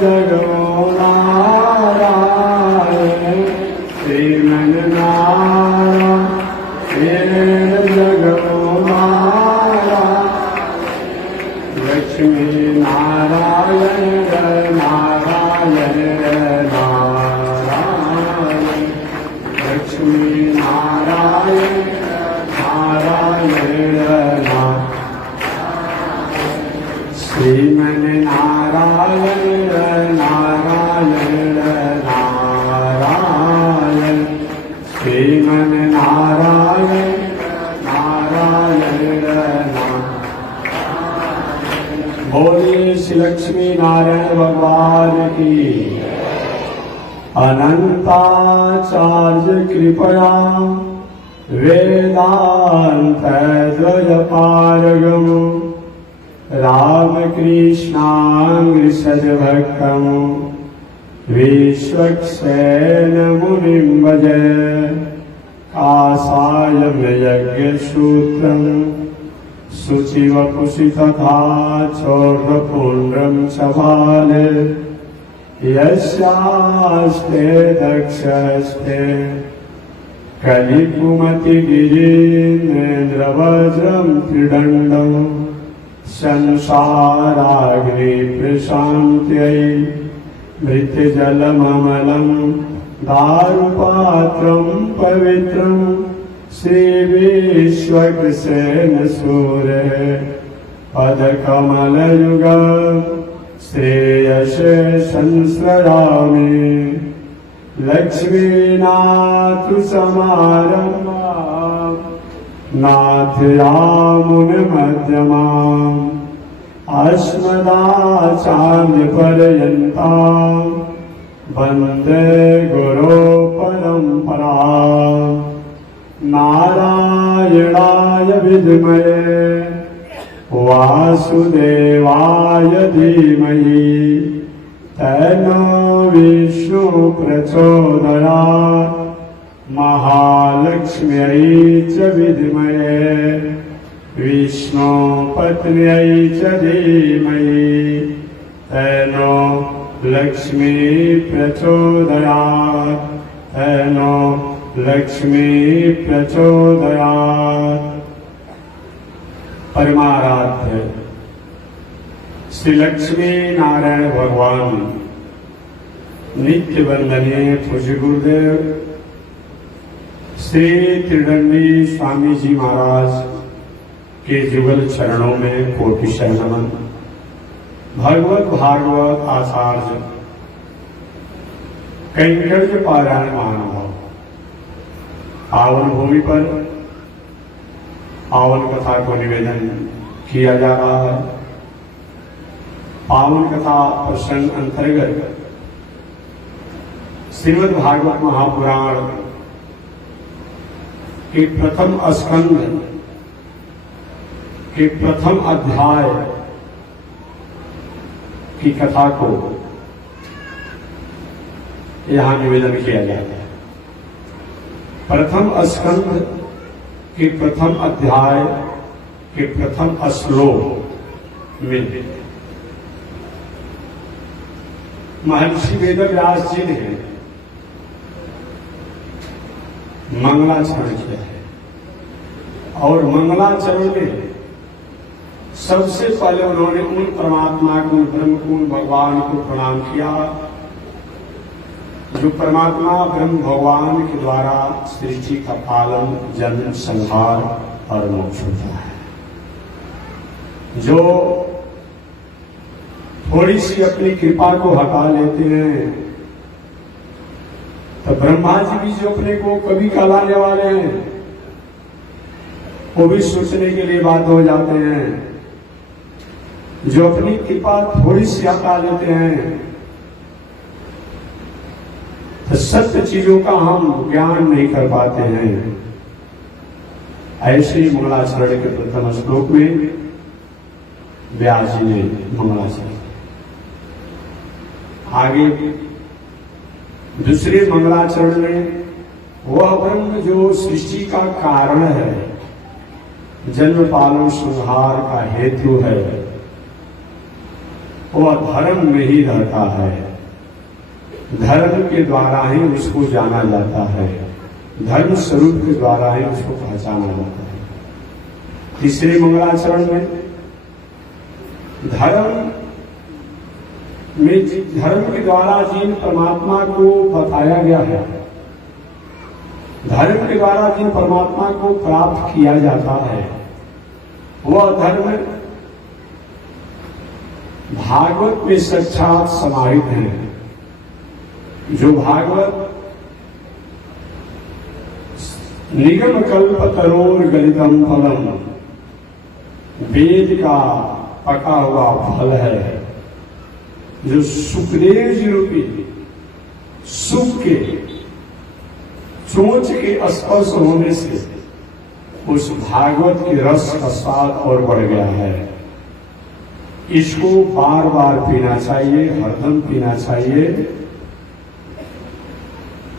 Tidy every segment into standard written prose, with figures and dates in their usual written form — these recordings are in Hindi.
जगो नारायण श्रीमन नारायण जगो नारायण लक्ष्मी नारायण नारायण नारायण लक्ष्मी नारायण नारायण श्रीमन नारायण नारायण नारायण श्रीमन नारायण नारायण बोलिए श्री लक्ष्मी नारायण भगवान की। अनंताचार्य कृपया वेदांत द्वयपारगम रामकृष्णांग्रिसद्भक्तं विश्वक्सेन मुनिं भजे काषायं यज्ञसूत्रं शुचिवपुषि तथा चौर्वपुण्ड्रं च भाले यस्यास्ते दक्षस्ते कलिकुमतिगिरीन्द्रवज्रं त्रिदण्डं संसाराग्नि प्रशान्त्यै मृत्यजलममलं दारुपात्रं पवित्रं श्रीविश्वक्सेन सूरे पदकमलयुगं श्रेयसे संश्रयामि लक्ष्मीनाथ समारम्भां नाथयामुनमध्यमाम् अस्मदाचार्यपर्यन्तां वन्दे गुरुपरम्पराम् नारायणाय विद्महे वासुदेवाय धीमहि तन्नो विष्णु प्रचोदयात् महालक्ष्म्यै च विद्महे विष्णुपत्न्यै च धीमहि तन्नो लक्ष्मी प्रचोदयात् तन्नो लक्ष्मी प्रचोदयात्। परमाराध्य श्री लक्ष्मी नारायण भगवान नित्य वंदनीय पूज्य गुरुदेव श्री त्रिदंडी स्वामी जी महाराज के जुगल चरणों में कोटि नमन। भगवत भागवत आचार्य कैंकर्य पारायण महानुभाव पावन भूमि पर पावन कथा को निवेदन किया जा रहा है। पावन कथा प्रसंग अंतर्गत श्रीमद् भागवत महापुराण के प्रथम स्कंध के प्रथम अध्याय की कथा को यहां निवेदन किया जाता है। प्रथम स्कंध के प्रथम अध्याय के प्रथम श्लोक में महर्षि वेदव्यास जी ने मंगलाचरण किया है और मंगलाचरण में सबसे पहले उन्होंने उन परमात्मा को, उन ब्रह्म को, उन भगवान को प्रणाम किया जो परमात्मा ब्रह्म भगवान के द्वारा सृष्टि का पालन, जन्म, संहार और मोक्ष होता है। जो थोड़ी सी अपनी कृपा को हटा लेते हैं तो ब्रह्मा जी भी जो अपने को कभी कहलाने वाले हैं वो भी सोचने के लिए बाध्य हो जाते हैं। जो अपनी कृपा थोड़ी सी हटा लेते हैं तो सत्य चीजों का हम ज्ञान नहीं कर पाते हैं। ऐसे ही मंगलाचरण के प्रथम श्लोक में व्यास जी ने मंगलाचरण, आगे दूसरे मंगलाचरण में वह ब्रह्म जो सृष्टि का कारण है, जन्म पालन संहार का हेतु है, वह धर्म में ही रहता है। धर्म के द्वारा ही उसको जाना जाता है, धर्म स्वरूप के द्वारा ही उसको पहचाना जाता है। तीसरे मंगलाचरण में धर्म के द्वारा जिन परमात्मा को बताया गया है, धर्म के द्वारा जिन परमात्मा को प्राप्त किया जाता है, वह धर्म भागवत में साक्षात समाहित है। जो भागवत निगम कल्प तरोर गलितम फलम, वेद का पका हुआ फल है, जो सुखदेव जी रूपी सुख के चोंच के स्पर्श होने से उस भागवत के रस का स्वाद और बढ़ गया है। इसको बार बार पीना चाहिए, हरदम पीना चाहिए।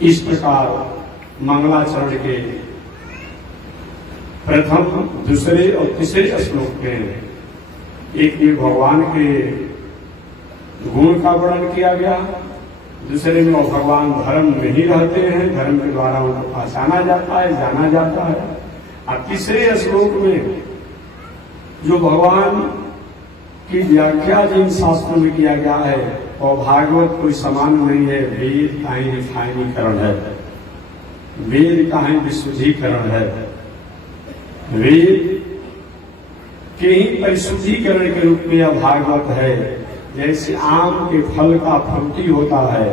इस प्रकार मंगलाचरण के प्रथम, दूसरे और तीसरे श्लोक में एक में भगवान के गुण का वर्णन किया गया, दूसरे में वो भगवान धर्म में ही रहते हैं, धर्म के द्वारा उनको पहचाना जाता है, जाना जाता है। और तीसरे श्लोक में जो भगवान की व्याख्या जिन शास्त्रों में किया गया है, और भागवत कोई समान नहीं है, वेद का ही रिफाइनीकरण है, वेद का ही विशुद्धीकरण है, वेद के ही परिशुद्धीकरण के रूप में यह भागवत है। जैसे आम के फल का फ्रूटी होता है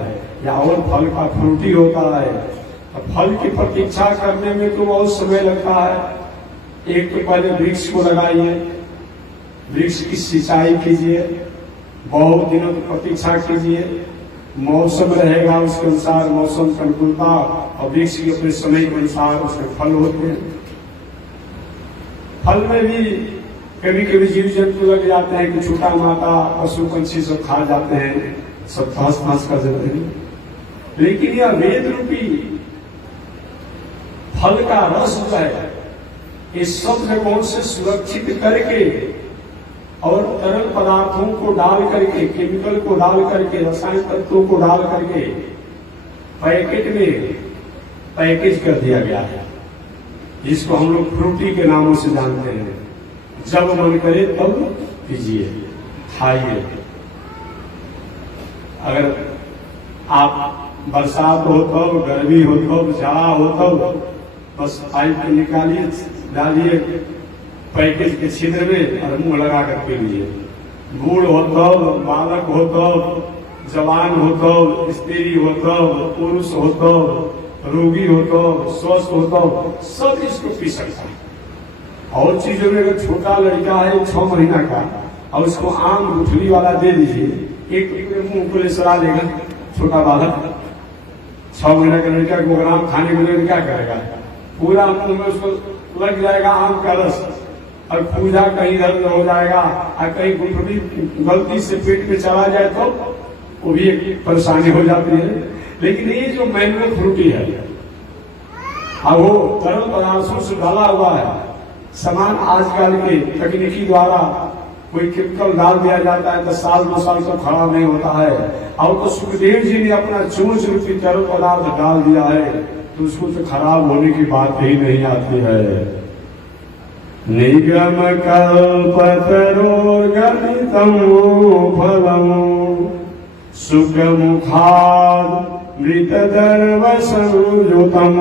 या और फल का फ्रूटी होता है, तो फल की प्रतीक्षा करने में तो बहुत समय लगता है। एक तो पहले वृक्ष को लगाइए, वृक्ष की सिंचाई कीजिए, बहुत दिनों तक प्रतीक्षा कीजिए, मौसम रहेगा उसके अनुसार, मौसम की अनुकूलता और वृक्ष के अपने समय के अनुसार उसके फल होते हैं। फल में भी कभी कभी जीव जंतु लग जाते हैं कि छोटा माता पशु पंछी सब खा जाते हैं, सब तहस कर देते हैं। लेकिन यह वेद रूपी फल का रस जो है, इस सब जगहों से सुरक्षित करके और तरल पदार्थों को डाल करके, केमिकल को डाल करके, रासायनिक तत्वों को डाल करके पैकेट में पैकेज कर दिया गया है, जिसको हम लोग फ्रूटी के नामों से जानते हैं। जब मन करे तब पीजिए, खाइए। अगर आप बरसात हो तब, गर्मी हो तब, जाड़ा हो तब, बस पाइप को निकालिए, डालिए पैकेज के छिद्र में और मुंह लगा कर पी लीजिए। बूढ़ हो तब, बालक हो तब, जवान हो तब, स्त्री हो तब, पुरुष हो तब, रोगी हो तब, स्वस्थ हो तब, सब इसको पी सकता है। और चीजों में अगर छोटा लड़का है 6 महीना का और उसको आम गुठली वाला दे दीजिए, एक मुंह को ले सरा लेगा छोटा बालक। 6 महीना का लड़का को अगर आम खाने को देगा क्या करेगा? पूरा मुंह में उसको लग जाएगा आम का रस, और पूजा कहीं दर्द हो जाएगा, और कहीं गुठली गलती से पेट में चला जाए तो वो भी एक परेशानी हो जाती है। लेकिन ये जो मैंगो फ्रूटी है, अब वो तरल पदार्थों से डाला हुआ है, सामान आजकल के तकनीकी द्वारा कोई केमिकल डाल दिया जाता है तो साल 2 साल तक खराब नहीं होता है। और तो सुखदेव जी ने अपना चोंच रूपी तरल पदार्थ डाल दिया है तो उसको तो खराब होने की बात ही नहीं आती है। निगम कल्पतरोर्गलितं फलम् सुखमुखाद् मृतदर्वसंयुतम्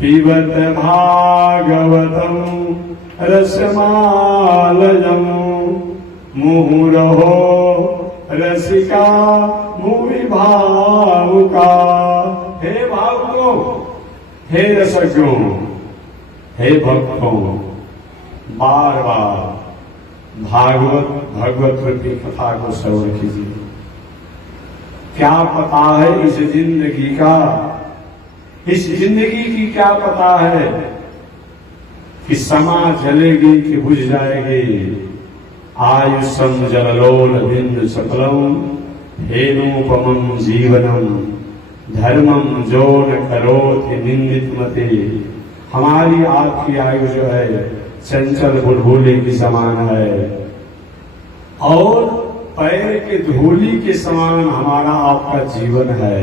पिबत भागवतम् रसमालयम् मुहुरहो रसिका भूमि भावुका। हे भावुकों, हे रसज्ञों, हे भक्तों, बार बार भगवत रूपी कथा को श्रवण कीजिए। क्या पता है इस जिंदगी का, इस जिंदगी की क्या पता है कि समा जलेगी कि बुझ जाएगी। आयुषम जलोल बिंदु सकलम हेनोपमं जीवनम धर्मम जो न करोति निंदित मते। हमारी आपकी आयु जो है चंचल बुलबुले की समान है और पैर के धूली के समान हमारा आपका जीवन है।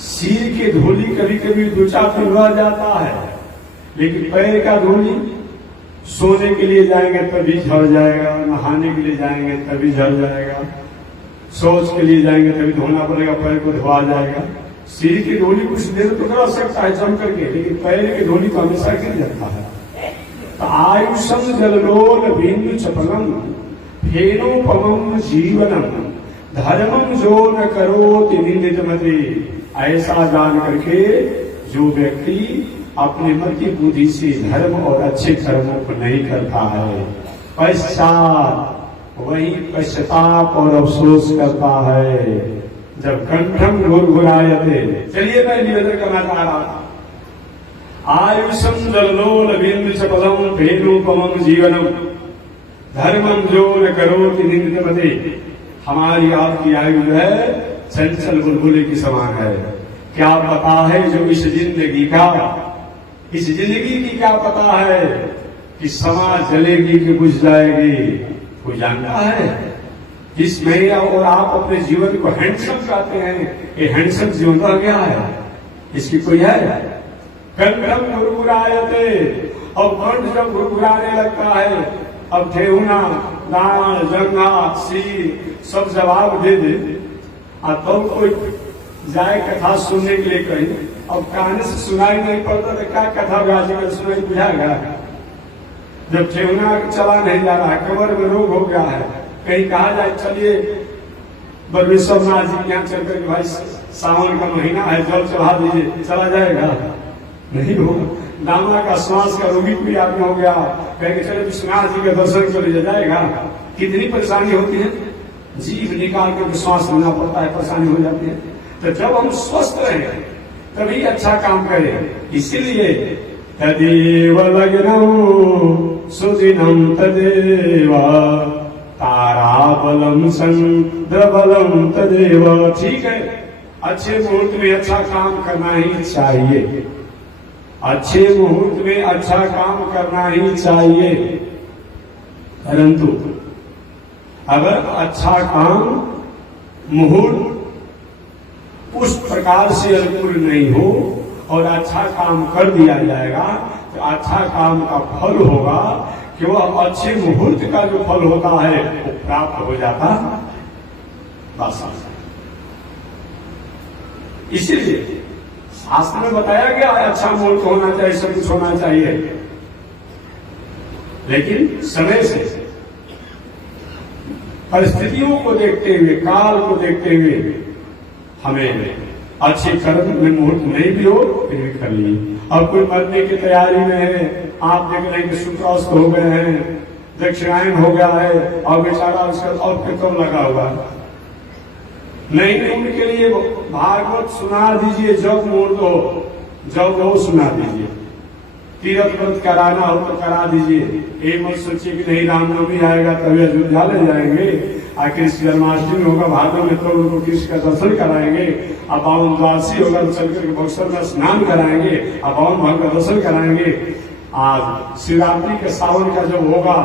सिर के धूली कभी कभी दो चार दिन रह जाता है, लेकिन पैर का धूली सोने के लिए जाएंगे तभी झड़ जाएगा, नहाने के लिए जाएंगे तभी झड़ जाएगा, शौच के लिए जाएंगे तभी धोना पड़ेगा, पैर को धोआ जाएगा। सिर की धूली कुछ देर तो रह सकता है जम करके, लेकिन पैर की धूली तो हमेशा गिर जाता है। तो आयुषम जलोल बिंदु चपलम फेनोपमम जीवनम धर्मम जो न करो निंदितमते। ऐसा जान करके जो व्यक्ति अपने मति बुद्धि से धर्म और अच्छे कर्मों को नहीं करता है, पश्चात वही पश्चाताप और अफसोस करता है। जब कंठम घुरघुरायते, चलिए मैं निवेदन करना चाह रहा था। आयुषम जलोल बिंदु चपलम फेनोपमम जीवनम धर्मम जो न करो निंदितमते। हमारी आपकी आयु है चंचल बुलबुले की समान है। क्या पता है जो इस जिंदगी की क्या पता है कि समा जलेगी कि बुझ जाएगी, कोई जानता है? इसमें और आप अपने जीवन को हैंडसम कहते हैं, ये हैंडसम जीवन रह गया है, इसकी कोई है? कंठम घुरघुरायते, और कंठ जब घुरघुराने लगता है, अब ठेहुना दाढ़ जंघा सिर सब जवाब दे दे, तो कोई जाए कथा सुनने के लिए कहीं, अब कान से सुनाई नहीं पड़ता तो क्या कथा गाजी सुनाई बुझाएगा? जब ठेहुना चला नहीं जा रहा है, कमर में रोग हो गया है, कहीं कहा जाए चलिए बरमेश्वर नाथ जी के यहाँ चल करके भाई सावन का महीना है जल चढ़ा दीजिए, चला जाएगा? नहीं होगा। दामना का श्वास का रोगी कोई आदमी हो गया, कहेंगे चलो विश्वनाथ जी के दर्शन कर लीजिए, जाएगा? कितनी परेशानी होती है, जीभ निकाल कर श्वास लेना पड़ता है, परेशानी हो जाती है। तो जब हम स्वस्थ रहे तभी अच्छा काम करें। इसीलिए तदेव लग्नम सुदिनम तदेव ताराबलम चंद्रबलम तदेव। ठीक है, अच्छे मुहूर्त में अच्छा काम करना ही चाहिए, अच्छे मुहूर्त में अच्छा काम करना ही चाहिए, परंतु अगर अच्छा काम मुहूर्त उस प्रकार से अनुकूल नहीं हो और अच्छा काम कर दिया जाएगा तो अच्छा काम का फल होगा कि वह अच्छे मुहूर्त का जो फल होता है वो प्राप्त हो जाता। बस इसीलिए शास्त्र में बताया गया है अच्छा मुहूर्त होना चाहिए, सब कुछ होना चाहिए, लेकिन समय से परिस्थितियों को देखते हुए काल को देखते हुए हमें अच्छे कर्म में मुहूर्त नहीं भी हो फिर भी कर लिए। अब कोई मरने की तैयारी में है, आप देख रहे हैं कि सूत्रास्त हो गए हैं, दक्षिणायन हो गया है और बेचारा उसका और फिर कब लगा हुआ नहीं, उनके लिए भागवत सुना दीजिए, जब मुहूर्त हो जब हो सुना दीजिए, तीर्थ व्रत कराना हो तो करा दीजिए। ये मत सोचिए कि नहीं रामनवमी आएगा तभी अयोध्या ले जाएंगे, आखिर जन्माष्टमी होगा भादव में तो उनको कृष्ण का दर्शन कराएंगे, अब बावन द्वादशी होगा तो चल करके बक्सर में स्नान कराएंगे, अब बावन भाग का दर्शन कराएंगे। आज शिवरात्रि के सावन का जब होगा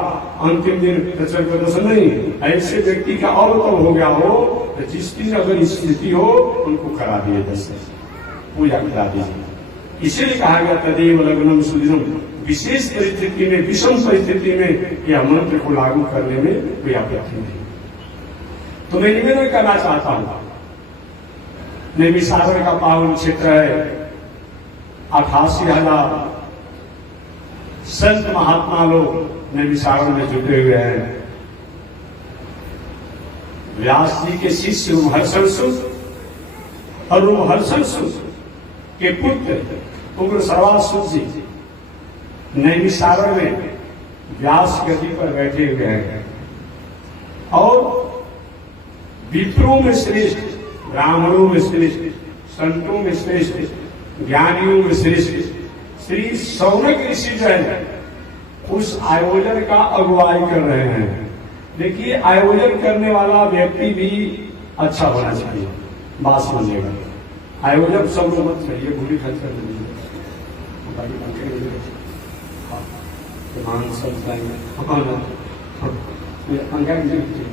अंतिम दिन तो चल कर दर्शन नहीं, ऐसे व्यक्ति का और तब हो गया हो तो जिस दिन अगर स्थिति हो उनको करा दिए दर्शन, पूजा करा दीजिए। इसीलिए कहा गया तदेव लग्नम सुदिनम। विशेष परिस्थिति में, विषम परिस्थिति में यह मंत्र को लागू करने में कोई आपत्ति नहीं। तो मैं निवेदन करना चाहता हूं, नैमिषारण्य का पावन क्षेत्र है, 88,000 संत महात्मा लोग नैमिषारण्य में जुटे हुए हैं। व्यास जी के शिष्य रूमहर्षण सुत और रूमहर्षण सुत के पुत्र उग्र सर्वासुत जी नैमिषारण्य में व्यास गति पर बैठे हुए हैं और विप्रों में श्रेष्ठ, ब्राह्मणों में श्रेष्ठ, संतों में श्रेष्ठ, ज्ञानियों में श्रेष्ठ श्री शौनक ऋषि जो है उस आयोजन का अगुवाई कर रहे हैं। देखिए, आयोजन करने वाला व्यक्ति भी अच्छा होना चाहिए, बात समझेगा। आयोजक सब लोग मत चाहिए, भूरी खर्च कर दीजिए, पंखा नीचे नीचे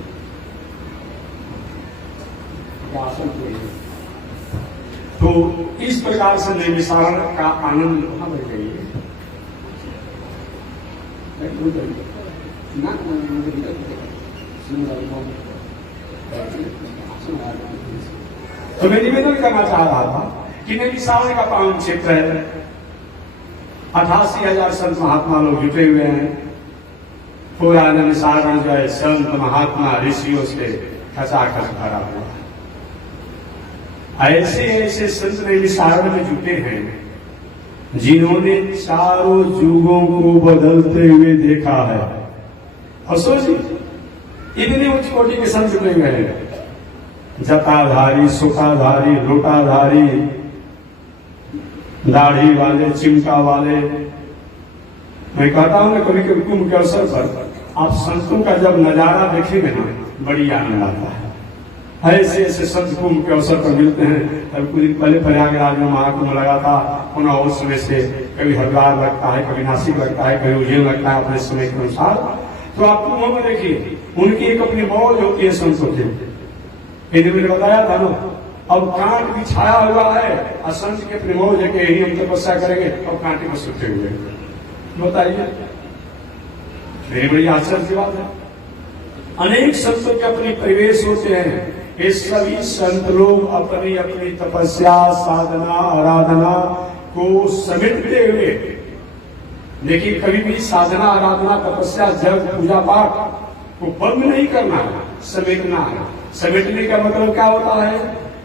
आसन करिए। तो इस प्रकार से नैमिषारण का आनंद वहां बढ़ जाइए ना। तो मैं निवेदन करना चाह रहा था कि नैमिषारण का पावन क्षेत्र है, 88,000 संत महात्मा लोग जुटे हुए हैं। पूरा नैमिषारण जो है संत महात्मा ऋषियों से खचाखच भरा हुआ है। ऐसे ऐसे संत नैमिषारण में जुटे हैं जिन्होंने चारों युगों को बदलते हुए देखा है। और सोचिए इतने उच्च कोटि के संत जुटे हुए हैं, जटाधारी, सुखाधारी, लोटाधारी, दाढ़ी वाले, चिमटा वाले। मैं कहता हूं ना कभी कभी कुंभ के अवसर पर आप संतों का जब नजारा देखेंगे ना बड़ी आनंद आता है। ऐसे ऐसे संत कुंभ के अवसर पर मिलते हैं। तब कुछ दिन पहले प्रयागराज में महाकुंभ लगा था, पुनः उस समय से कभी हरिद्वार लगता है, कभी नासिक लगता है, कभी उज्जैन लगता है अपने समय के अनुसार। तो आप कुंभ में देखिए उनकी एक अपनी मौज होती है संतों की। मैंने बताया था ना, अब कांट भी छाया हुआ है और संत के अपनी मौज है कि यही हम तपस्या करेंगे और कांटे में सुते हुए। बताइए मेरी बड़ी आश्चर्य की बात है। अनेक संतों के अपने परिवेश होते हैं। ये सभी संत लोग अपनी अपनी तपस्या, साधना, आराधना को समेटते हुए, देखिए कभी भी साधना, आराधना, तपस्या, जप, पूजा पाठ को बंद नहीं करना है, समेटना है। समेटने का मतलब क्या होता है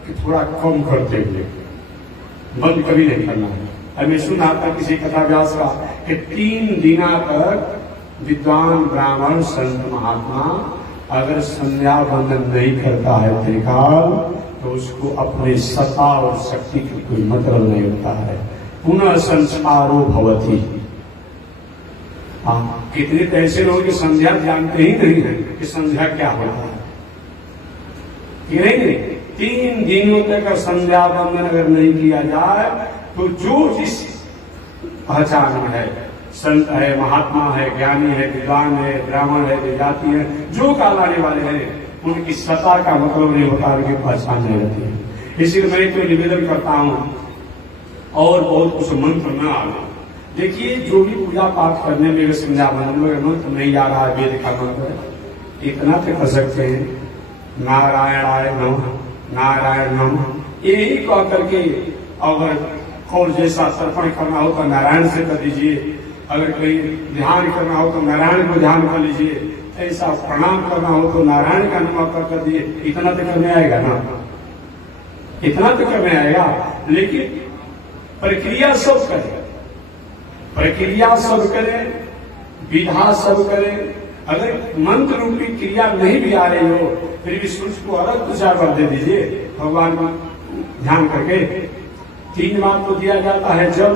कि थोड़ा कम करते हुए, बंद कभी नहीं करना है। हमें सुना था किसी कथा व्यास का कि 3 दिना तक विद्वान ब्राह्मण संत महात्मा अगर संध्या वंदन नहीं करता है त्रिकाल, तो उसको अपने सत्ता और शक्ति की कोई मतलब नहीं होता है। पुनः संस्कारो भवति। कितने तो ऐसे लोग कि संध्या जानते ही नहीं है कि संध्या क्या होता है। कि नहीं 3 दिनों तक संध्या वंदन अगर नहीं किया जाए तो जो जिस पहचान में है, संत है, महात्मा है, ज्ञानी है, विद्वान है, ब्राह्मण है, विजाति है, जो कहलाने वाले हैं, उनकी सत्ता का मतलब नहीं होता, उनकी पहचान नहीं रहती है। इसीलिए मैं तो निवेदन करता हूं और बहुत कुछ मंत्र न आवे। देखिए जो भी पूजा पाठ करने में संध्या वंदन में मंत्र नहीं आ रहा है, वेद का मंत्र इतना तो कर सकते हैं, नारायणाय नमः, नारायण नमः, यही कह करके अगर और जैसा तर्पण करना हो तो नारायण से कर दीजिए, अगर कहीं ध्यान करना हो तो नारायण को ध्यान कर लीजिए, ऐसा प्रणाम करना हो तो नारायण का नाम कर दिए। इतना तो करने आएगा ना, इतना तो करने आएगा। लेकिन प्रक्रिया सब करें, प्रक्रिया सब करें, विधा सब करें। अगर मंत्र रूपी क्रिया नहीं भी आ रही हो फिर भी सूर्य को अलग 2-4 बार दे दीजिए भगवान को ध्यान करके। 3 बार तो दिया जाता है जल,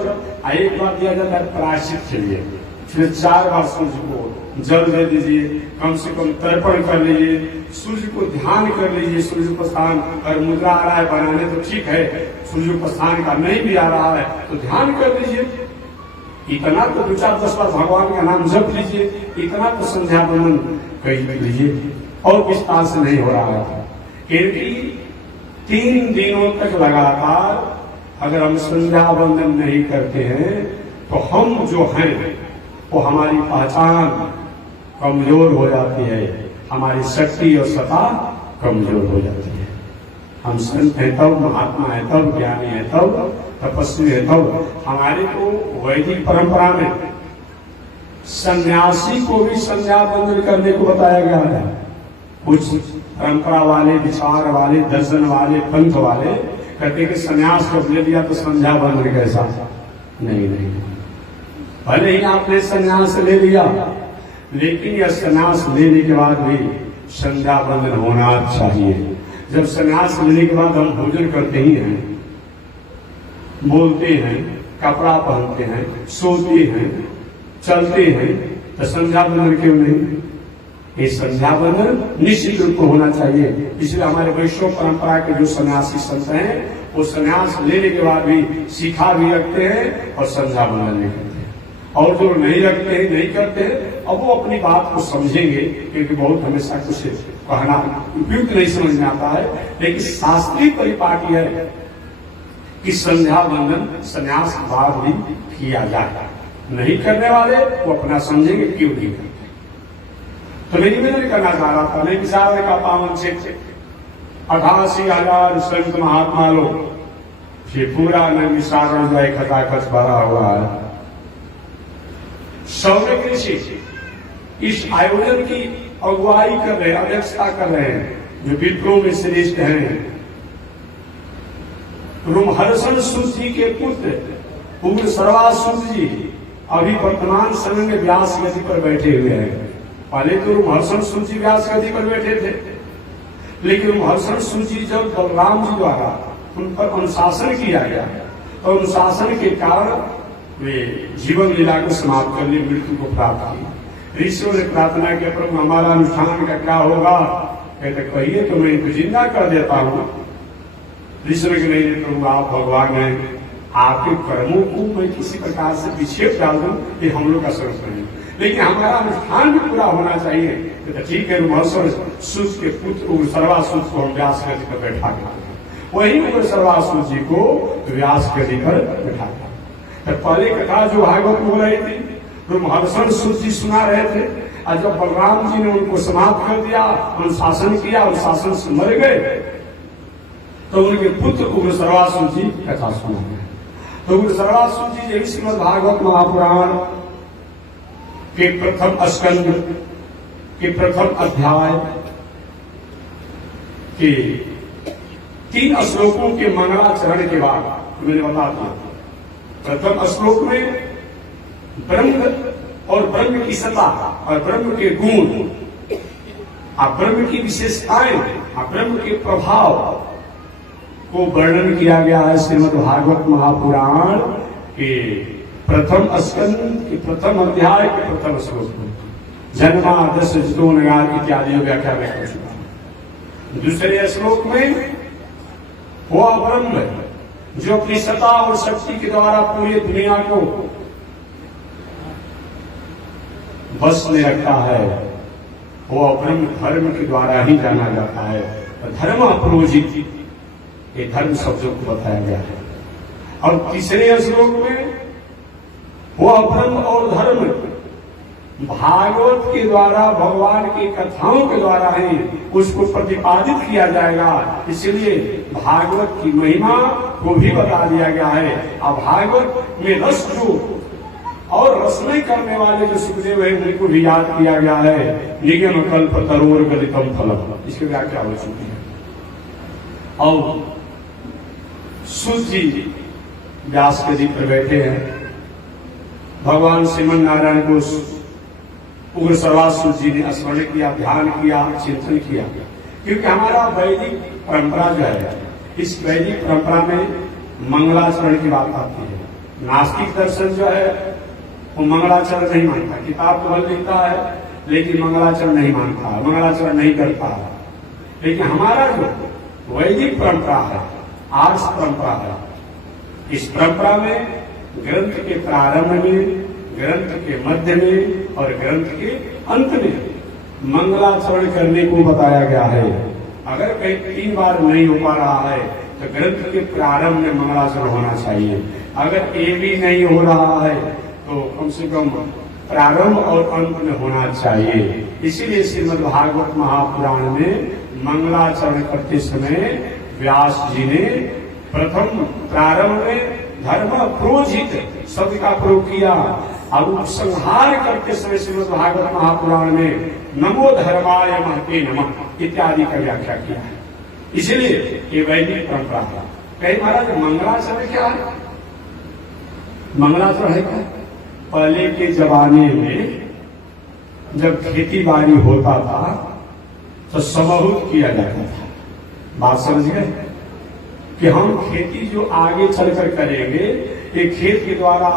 1 बार दिया जाता है प्रायश्चित के लिए, फिर 4 बार सूर्य को जल दे दीजिए, कम से कम तर्पण कर लीजिए, सूर्य को ध्यान कर लीजिए। सूर्य को स्थान अगर मुद्रा आ रहा है बनाने तो ठीक है, सूर्य को स्थान का नहीं भी आ रहा है तो ध्यान कर लीजिए। इतना तो 2-4-10 बार भगवान का नाम जप लीजिए, इतना तो संध्या वंदन कर लीजिए। और विस्तार से नहीं हो रहा है क्योंकि 3 दिनों तक लगातार अगर हम संध्या वंदन नहीं करते हैं तो हम जो हैं वो हमारी पहचान कमजोर हो जाती है, हमारी शक्ति और सत्ता कमजोर हो जाती है। हम संत हैं तब, महात्मा है तब, ज्ञानी है तब, तपस्वी है तब। हमारे को वैदिक परंपरा में सन्यासी को भी संध्या वंदन करने को बताया गया है। कुछ परंपरा वाले, विचार वाले, दर्शन वाले, पंथ वाले कहते कि संन्यास जब ले लिया तो संध्या वंदन कैसा? नहीं, भले ही आपने संन्यास ले लिया लेकिन यह संन्यास लेने के बाद भी संध्या वंदन होना चाहिए। जब संन्यास लेने के बाद हम भोजन करते ही हैं, बोलते हैं, कपड़ा पहनते हैं, सोते हैं, चलते हैं, तो संध्या वंदन क्यों नहीं? ये संध्या वंदन निश्चित रूप में होना चाहिए। इसलिए हमारे वैष्णव परंपरा के जो सन्यासी संत हैं वो संन्यास लेने के बाद भी शिखा भी रखते हैं और संध्या वंदन नहीं करते हैं। और जो नहीं रखते हैं, नहीं करते हैं अब वो अपनी बात को समझेंगे, क्योंकि बहुत हमेशा कुछ कहना उपयुक्त नहीं समझ में आता है, लेकिन शास्त्रीय परिपाटी है कि संध्या वंदन संन्यास के बाद भी किया जाए। नहीं करने वाले वो अपना समझेंगे क्यों नहीं करते। तो मेरी निवेदन करना चाह रहा था, मैं विचार का पावन क्षेत्र 88,000 संत महात्मा लोग, ये पूरा न विचारण जाए खचाखच भरा हुआ है। सौम्य ऋषि इस आयोजन की अगुवाई कर रहे, अध्यक्षता कर रहे हैं, जो विप्रों में श्रेष्ठ हैं। रोमहर्षण सूत जी के पुत्र पूर्ण सर्वासूत जी अभी वर्तमान समय में व्यास गति पर बैठे हुए हैं। पहले तो रोमहर्षण सूत जी व्यास गति पर बैठे थे, लेकिन रोमहर्षण सूत जी जब बलराम जी द्वारा उन पर अनुशासन किया गया और अनुशासन के कारण वे जीवन लीला को समाप्त करने मृत्यु को प्राप्त की। ऋषियों ने प्रार्थना किया, प्रभु हमारा अनुष्ठान का क्या होगा? कहते कहिए तो मैं इनको जिंदा कर देता हूँ। ऋषि ने नहीं प्रभु आप भगवान हैं, आपके कर्मों को मैं किसी प्रकार से विक्षेप डाल दूं, ये हम लोग का स्वरूप नहीं, लेकिन हमारा अनुष्ठान भी पूरा होना चाहिए। तो ठीक है, रोमहर्षण सूत के पुत्र सर्वासूत को हम व्यास गति पर बैठा गया, वही सर्वासूत जी को व्यास गति पर बैठा गया। तो पहले कथा जो भागवत हो रही थी, रोमहर्षण सूत जी सुना रहे थे, और जब बलराम जी ने उनको समाप्त कर दिया, अनुशासन किया, अनुशासन से मर गए, तो उनके पुत्र उग्र सर्वासूत जी कथा सुना। तो उग्र सर्वासूत जी यही श्रीमद् भागवत महापुराण के प्रथम स्कंद के प्रथम अध्याय के 3 श्लोकों के मंगलाचरण के बाद मैंने बता दिया। प्रथम श्लोक में ब्रह्म और ब्रह्म की सत्ता और ब्रह्म के गुण, ब्रह्म की विशेषताएं, ब्रह्म के प्रभाव को वर्णन किया गया है श्रीमद् भागवत महापुराण के प्रथम स्कंद के प्रथम अध्याय के प्रथम श्लोक में। जन्मादश जितो नगार इत्यादि व्याख्या में कर चुका। दूसरे श्लोक में वो ब्रह्म जो अपनी सत्ता और शक्ति के द्वारा पूरी दुनिया को बस में रखता है, वो ब्रह्म धर्म के द्वारा ही जाना जाता है। धर्म प्रोजित, ये धर्म शब्दों को बताया गया है। और तीसरे श्लोक में वो ब्रह्म और धर्म भागवत के द्वारा, भगवान की कथाओं के द्वारा ही उसको प्रतिपादित किया जाएगा। इसलिए भागवत की महिमा को भी बता दिया गया है। अब भागवत में रस जो और रसमय करने वाले जो सुखदेव है, उनको भी याद किया गया है। निगम कल्प तरोर गलितम फलम, इसकी व्याख्या हो चुकी है। और सूत जी व्यास गति पर बैठे हैं। भगवान श्रीमन नारायण को उग्र सर्वासूत जी ने स्मरण किया, ध्यान किया, चिंतन किया। क्योंकि हमारा वैदिक परंपरा जो है, इस वैदिक परंपरा में मंगलाचरण की बात आती है। नास्तिक दर्शन जो है वो मंगलाचरण नहीं मानता, किताब तो भल लिखता है लेकिन मंगलाचरण नहीं मानता, मंगलाचरण नहीं करता। लेकिन हमारा जो वैदिक परंपरा है, आर्ष परंपरा है, इस परंपरा में ग्रंथ के प्रारंभ में, ग्रंथ के मध्य में और ग्रंथ के अंत में मंगलाचरण करने को बताया गया है। अगर कहीं 3 बार नहीं हो पा रहा है तो ग्रंथ के प्रारंभ में मंगलाचरण होना चाहिए। अगर ये भी नहीं हो रहा है तो कम से कम प्रारंभ और अंत में होना चाहिए। इसीलिए श्रीमद् भागवत महापुराण में मंगलाचरण करते समय व्यास जी ने प्रथम प्रारंभ में धर्म प्रोजित शब्द का प्रयोग किया, और उपसंहार करते समय श्रीमद् भागवत महापुराण में नमो धर्माय महते नमः इत्यादि का व्याख्या किया है। इसलिए ये वैदिक परंपरा है। कहीं महाराज मंगलाचरण क्या है? मंगलाचरण है क्या? पहले के जमाने में जब खेती बाड़ी होता था तो समूहित किया जाता था। बात समझ गए कि हम खेती जो आगे चलकर करेंगे, ये खेत के द्वारा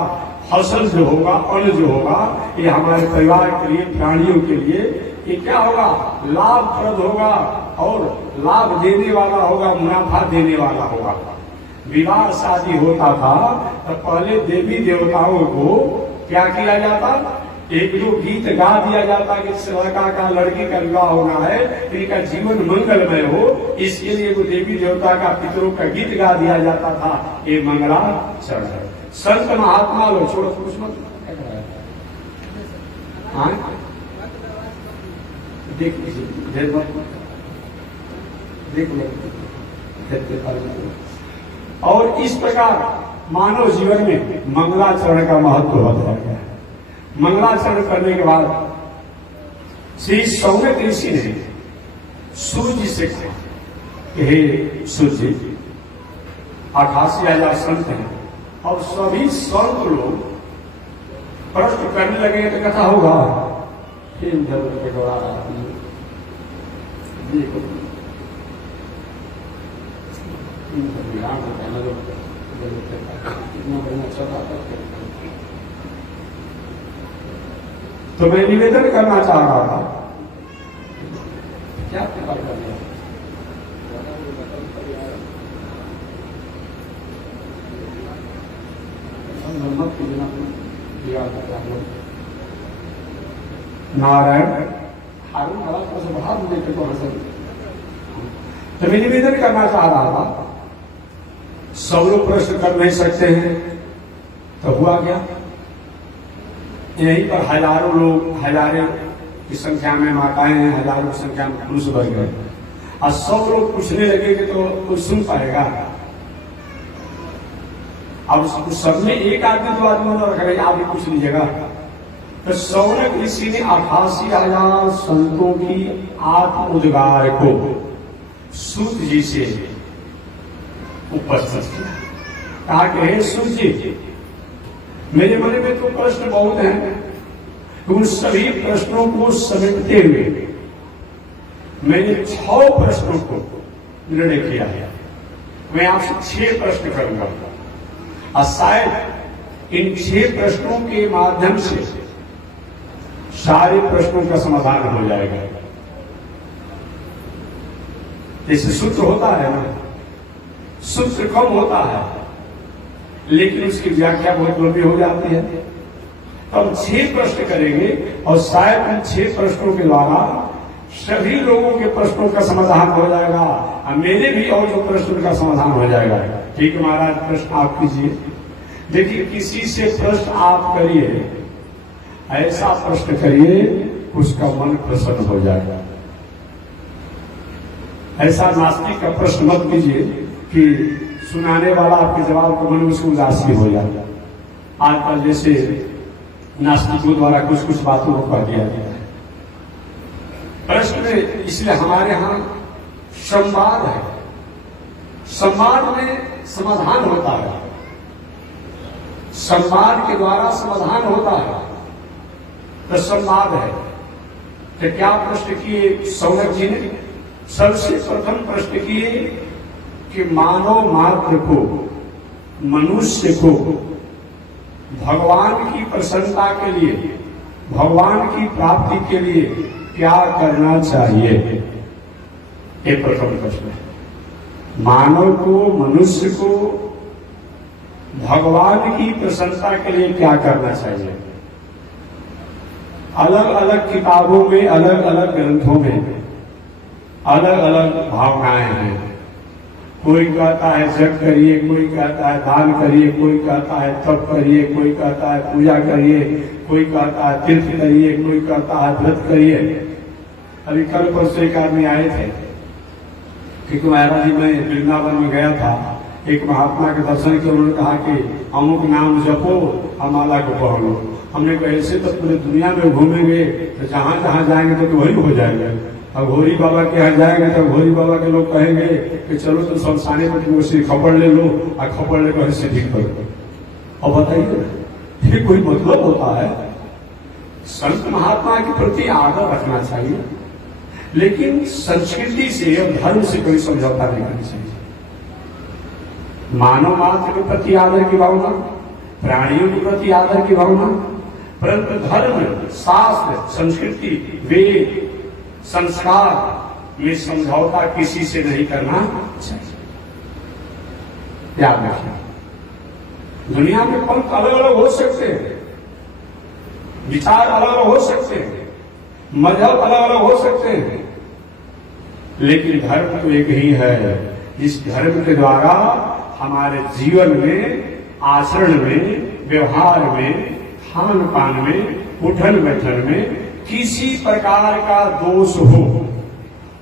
फसल जो होगा, अन्न जो होगा, ये हमारे परिवार के लिए, प्राणियों के लिए ये क्या होगा? लाभप्रद होगा और लाभ देने वाला होगा, मुनाफा देने वाला होगा। विवाह शादी होता था तो पहले देवी देवताओं को क्या किया जाता? एक दो गीत गा दिया जाता कि इस लड़का का लड़की का विवाह होना है, इनका जीवन मंगलमय हो, इसके लिए वो देवी देवता का पितरों का गीत गा दिया जाता था। ये मंगलाचरण है। संत महात्मा लोग छोड़ो कुछ मत देख देख लो। और इस प्रकार मानव जीवन में मंगलाचरण का महत्व होता है। मंगलाचरण करने के बाद श्री सौनक ऋषि ने सूर्य से कहा कि हे सूर्य, 88,000 संत हैं और सभी संत लोग प्रश्न करने लगे तो कथा होगा फिर जरूर के दौरा देखो तो मैं निवेदन करना चाह रहा था, क्या प्रकार कर लिया नारायण हारून बढ़ा देते तो हसन। तो मैं निवेदन करना चाह रहा था, सब लोग प्रश्न कर नहीं सकते हैं तो हुआ क्या, यहीं पर हजारों लोग, हजारों की संख्या में माताएं हैं, हजारों की संख्या में पुरुष बढ़ गए और सब लोग पूछने लगेंगे तो कोई सुन पाएगा। अब सब में एक आदमी दो आदमी तो रख रहे, आप भी पूछ लीजिएगा। तो सौनक ऋषि ने 88,000 संतों की आत्म उद्गार को सूत जी से उपस्थित किया। कहा कि हे सूत जी, मेरे मन में तो प्रश्न बहुत हैं, उन सभी प्रश्नों को समेटते हुए मैंने 6 प्रश्नों को निर्णय किया है। मैं आपसे 6 प्रश्न करूंगा और शायद इन 6 प्रश्नों के माध्यम से सारे प्रश्नों का समाधान हो जाएगा। जैसे सूत्र होता है ना, सूत्र कम होता है लेकिन उसकी व्याख्या बहुत लंबी हो जाती है। तो हम 6 प्रश्न करेंगे और शायद इन 6 प्रश्नों के द्वारा सभी लोगों के प्रश्नों का समाधान हो जाएगा और मेरे भी और जो प्रश्न का समाधान हो जाएगा। ठीक है महाराज, प्रश्न आप कीजिए। देखिए, किसी से प्रश्न आप करिए, ऐसा प्रश्न करिए उसका मन प्रसन्न हो जाएगा। ऐसा नास्तिक का प्रश्न मत कीजिए कि सुनाने वाला आपके जवाब को मन में उसको उदासी हो जाए। आजकल जैसे नास्तिकों द्वारा कुछ कुछ बातों को कह दिया गया है। प्रश्न में इसलिए हमारे यहाँ संवाद है, संवाद में समाधान होता है, संवाद के द्वारा समाधान होता है। तो संवाद है। तो क्या प्रश्न किए सौनक जी ने? सबसे प्रथम प्रश्न किए कि मानव मात्र को, मनुष्य को भगवान की प्रसन्नता के लिए, भगवान की प्राप्ति के लिए क्या करना चाहिए? ये प्रथम प्रश्न है। मानव को, मनुष्य को भगवान की प्रसन्नता के लिए क्या करना चाहिए? अलग अलग किताबों में, अलग अलग ग्रंथों में अलग अलग भावनाएं हैं। कोई कहता है जप करिए, कोई कहता है दान करिए, कोई कहता है तप करिए, कोई कहता है पूजा करिए, कोई कहता है तीर्थ करिए, कोई कहता है व्रत करिए। अभी कल परसों एक आदमी आए थे कि महाराज जी मैं वृंदावन में गया था, एक महात्मा के दर्शन के, उन्होंने कहा कि अमुक नाम जपो और माला को पढ़ लो। हमने कहा ऐसे तो पूरे दुनिया में घूमेंगे तो जहां जहां जाएंगे तो वही हो जाएगा। अब घोरी बाबा के यहाँ जाएंगे तो घोरी बाबा के लोग कहेंगे कि चलो तो शमशाने में तुम उससे खपड़ ले लो और खपड़ लेकर इससे ठीक करो। और बताइए ये कोई मतलब होता है? संत महात्मा के प्रति आदर रखना चाहिए, लेकिन संस्कृति से और धर्म से कोई समझौता नहीं करना चाहिए। मानव मात्र के प्रति आदर की भावना, प्राणियों के प्रति आदर की भावना, परंतु धर्म, शास्त्र, संस्कृति, वेद, संस्कार में समझौता किसी से नहीं करना चाहिए। याद रखना, दुनिया में पंथ अलग अलग हो सकते हैं विचार अलग अलग हो सकते हैं, मजहब अलग अलग हो सकते हैं, लेकिन धर्म तो एक ही है। इस धर्म के द्वारा हमारे जीवन में, आचरण में, व्यवहार में, खान पान में, उठन बैठन में किसी प्रकार का दोष हो,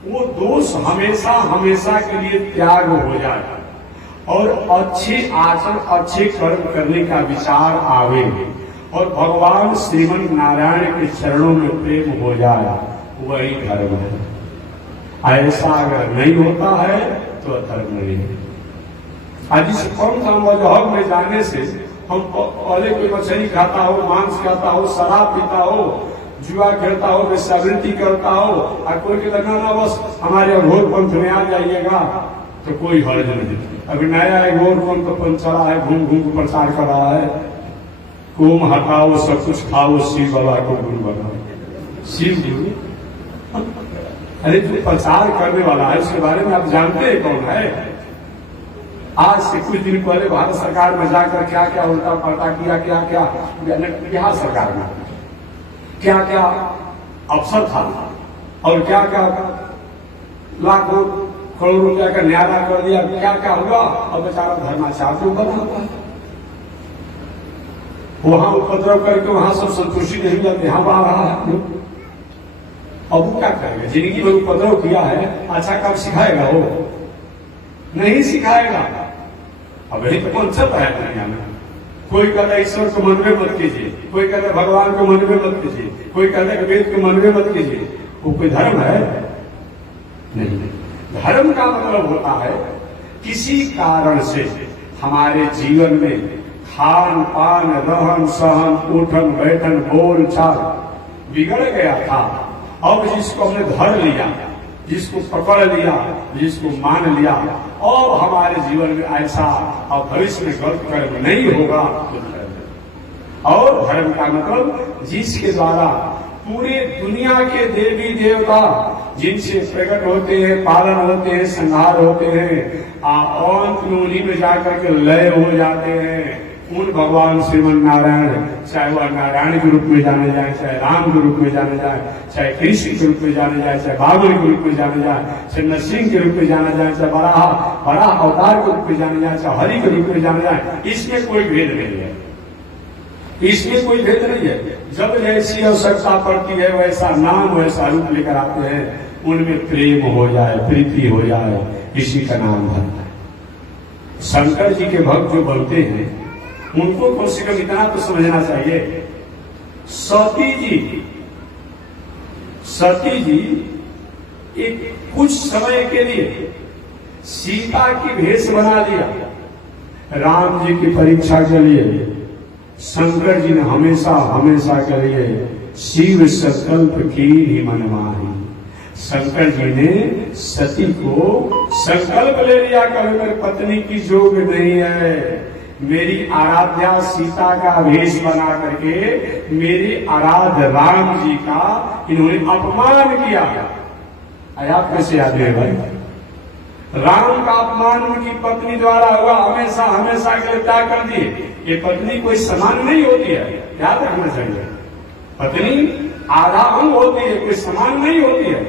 वो दोष हमेशा हमेशा के लिए त्याग हो जाए और अच्छे आचरण, अच्छे कर्म करने का विचार आवे और भगवान श्रीमन नारायण के चरणों में प्रेम हो जाए, वही धर्म है। ऐसा अगर नहीं होता है तो धर्म नहीं है। आज इस कौन सा मजहब में जाने से हम पहले कोई मछली खाता हो, मांस खाता हो, शराब पीता हो, जुआ खेलता हो, वेश्यावृत्ति करता हो, और कोई के लगाना बस हमारे अघोर पंथ में आ जाइएगा तो कोई हर्ज नहीं। अभी नया अघोर पंथ पंथ चला है, घूम घूम के प्रचार कर रहा है, कुम हटाओ सब कुछ खाओ, शिव बाबा को गुरु बनाओ। शिव गुरु, अरे जो प्रचार करने वाला है उसके बारे में आप जानते हैं कौन है? आज से कुछ दिन पहले भारत सरकार में जाकर क्या क्या उल्टा पलटा किया, क्या क्या बिहार सरकार में क्या क्या अवसर था और क्या क्या लाखों करोड़ों रुपया का न्यारा कर दिया, क्या क्या हुआ। और बेचारा धर्माचार्य के ऊपर होता है, वहां उपद्रव करके वहां सब संतुष्टि नहीं जाते, यहाँ आ रहा है। अब वो क्या करेगा? जिंदगी में उपद्रव किया है, अच्छा काम सिखाएगा? वो नहीं सिखाएगा। अब यही तो कॉन्सेप्ट है दुनिया में। कोई कहता है ईश्वर को मन में मत कीजिए, कोई कहता है भगवान को मन में मत कीजिए, कोई कहता है वेद को मन में मत कीजिए। वो कोई धर्म है? नहीं। धर्म का मतलब होता है किसी कारण से हमारे जीवन में खान पान, रहन सहन, उठन बैठन, बोल चाल बिगड़ गया था, अब जिसको हमने धर लिया, जिसको पकड़ लिया, जिसको मान लिया, और हमारे जीवन में ऐसा और भविष्य में गलत कर्म नहीं होगा तो धर्म। और धर्म का मतलब जिसके द्वारा पूरे दुनिया के देवी देवता जिनसे प्रकट होते हैं, पालन होते हैं, संहार होते हैं, अंत में उन्हीं में जाकर के लय हो जाते हैं। उन भगवान श्रीमन नारायण, चाहे वह नारायण के रूप में जाने जाए, चाहे राम के रूप में जाने जाए, चाहे कृष्ण के रूप में जाने जाए, चाहे बाबर के रूप में जाने जाए, चाहे नरसिंह के रूप में जाना जाए, चाहे बड़ा अवतार के रूप में जाने जाए, चाहे हरि के रूप में जाने जाए, इसमें कोई भेद नहीं है। इसमें कोई भेद नहीं है। जब जैसी आवश्यकता पड़ती है वैसा नाम, वैसा रूप लेकर आते हैं, उनमें प्रेम हो जाए, प्रीति हो जाए, इसी का नाम धर्म है। शंकर जी के भक्त जो बनते हैं उनको कम से कम इतना तो समझना चाहिए, सती जी एक कुछ समय के लिए सीता की भेष बना लिया राम जी की परीक्षा के लिए। शंकर जी ने हमेशा हमेशा के लिए शिव संकल्प की ही मनमाही। शंकर जी ने सती को संकल्प ले लिया, कभी मेरी पत्नी की जोग नहीं है, मेरी आराध्या सीता का वेश बना करके मेरे आराध्य राम जी का इन्होंने अपमान किया। आप कैसे याद है भाई? राम का अपमान उनकी पत्नी द्वारा हुआ, हमेशा हमेशा के लिए त्याग कर दिए। ये पत्नी कोई समान नहीं होती है, याद रखना चाहिए। पत्नी आधा अंग होती है, कोई समान नहीं होती है।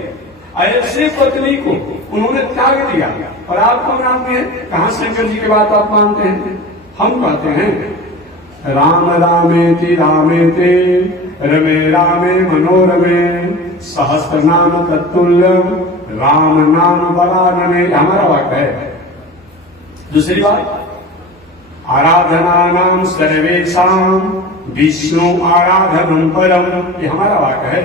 ऐसे पत्नी को उन्होंने त्याग दिया। और आप कौन आदमी है? कहां शंकर जी की बात आप मानते हैं? हम कहते हैं राम रामेति रामेति रमे रामे मनोरमे सहस्त्र नाम तत्तुल्यम राम नाम बलानने, हमारा वाक्य है। दूसरी बात, आराधना नाम सर्वेशाम विष्णु आराधनम परम, ये हमारा वाक्य है।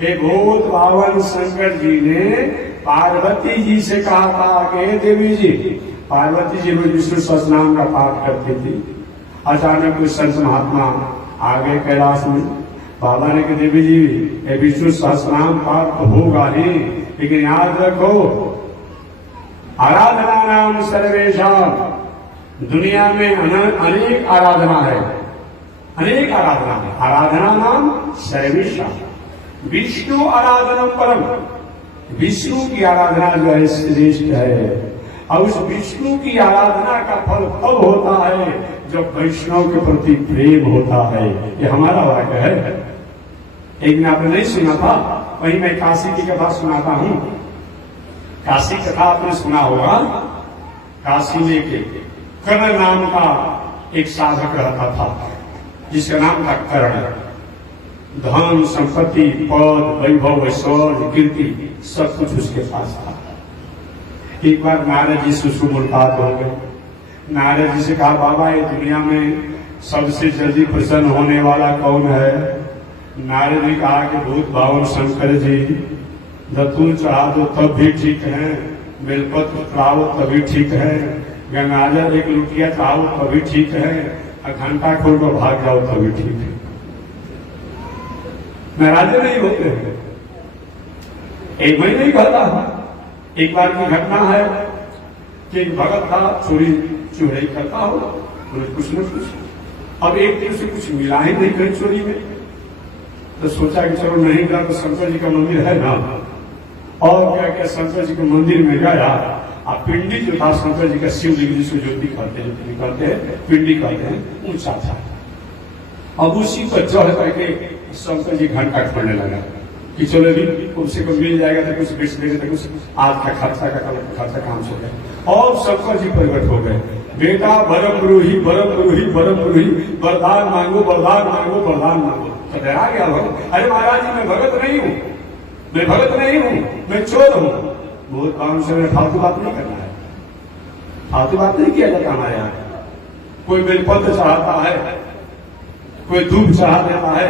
हे भूत पावन शंकर जी ने पार्वती जी से कहा था कि देवी जी, पार्वती जी रोज विष्णु सहस्रनाम का पाठ करती थी। अचानक कुछ संत महात्मा आ गए कैलाश में, बाबा ने कहा देवी जी ये विष्णु सहस्रनाम पाठ तो होगा ही, लेकिन याद रखो आराधना नाम सर्वेशाम, दुनिया में अनेक आराधना है, अनेक आराधना है। आराधना नाम सर्वेशाम विष्णु आराधना परम, विष्णु की आराधना जो है श्रेष्ठ है। और उस विष्णु की आराधना का फल तब होता है जब वैष्णव के प्रति प्रेम होता है। ये हमारा वाक्य है। एक दिन आपने नहीं सुना था, वही मैं काशी की कथा सुनाता हूं। काशी कथा आपने सुना होगा। काशी में एक कर्ण नाम का एक साधक रहता था, जिसका नाम था कर्ण। धन संपत्ति पद वैभव ऐश्वर्य कीर्ति सब कुछ उसके पास था। एक बार नारद जी से मुलाकात हो गए। नारद जी से कहा, बाबा ये दुनिया में सबसे जल्दी प्रसन्न होने वाला कौन है? नारद जी कहा कि भूत भावन शंकर जी, दत्तून चढ़ा दो तब भी ठीक है, बेलपत्र चढ़ाओ तभी ठीक है, गंगाजल एक लुटिया चढ़ाओ तभी ठीक है, और घंटा खोल कर भाग जाओ तभी ठीक है। नाराज नहीं होते हैं। एक महीने ही कहता। एक बार की घटना है कि एक भगत था, चोरी चुराई करता हो कुछ न कुछ। अब एक दिन से कुछ मिला ही नहीं कहीं चोरी में, तो सोचा कि चलो नहीं गया तो शंकर जी का मंदिर है ना, और क्या क्या शंकर जी के मंदिर में गया। अब पिंडी जो था शंकर जी का, शिव जी जिसको ज्योति कहते हैं, पिंडी कहते हैं, ऊंचा था। अब उसी पर चढ़ करके शंकर जी घंटा खोलने लगा कि चलो भी उसी को मिल जाएगा तो कुछ बेच देगा, तो कुछ आज का खर्चा काम चल जाएगा। और शंकर जी प्रकट हो गए, बेटा बरम ब्रूही बरम ब्रूही बरम ब्रूही, वरदान मांगो वरदान मांगो वरदान मांगो। तो डरा गया भगत, अरे महाराज जी मैं भगत नहीं हूँ, मैं भगत नहीं हूँ, मैं चोर हूँ। बहुत काम से फालतू बात नहीं करना है, फालतू बात नहीं किया जाता हमारे यहाँ। कोई बेलपत्र चढ़ाता है, कोई धूप चढ़ा देता है,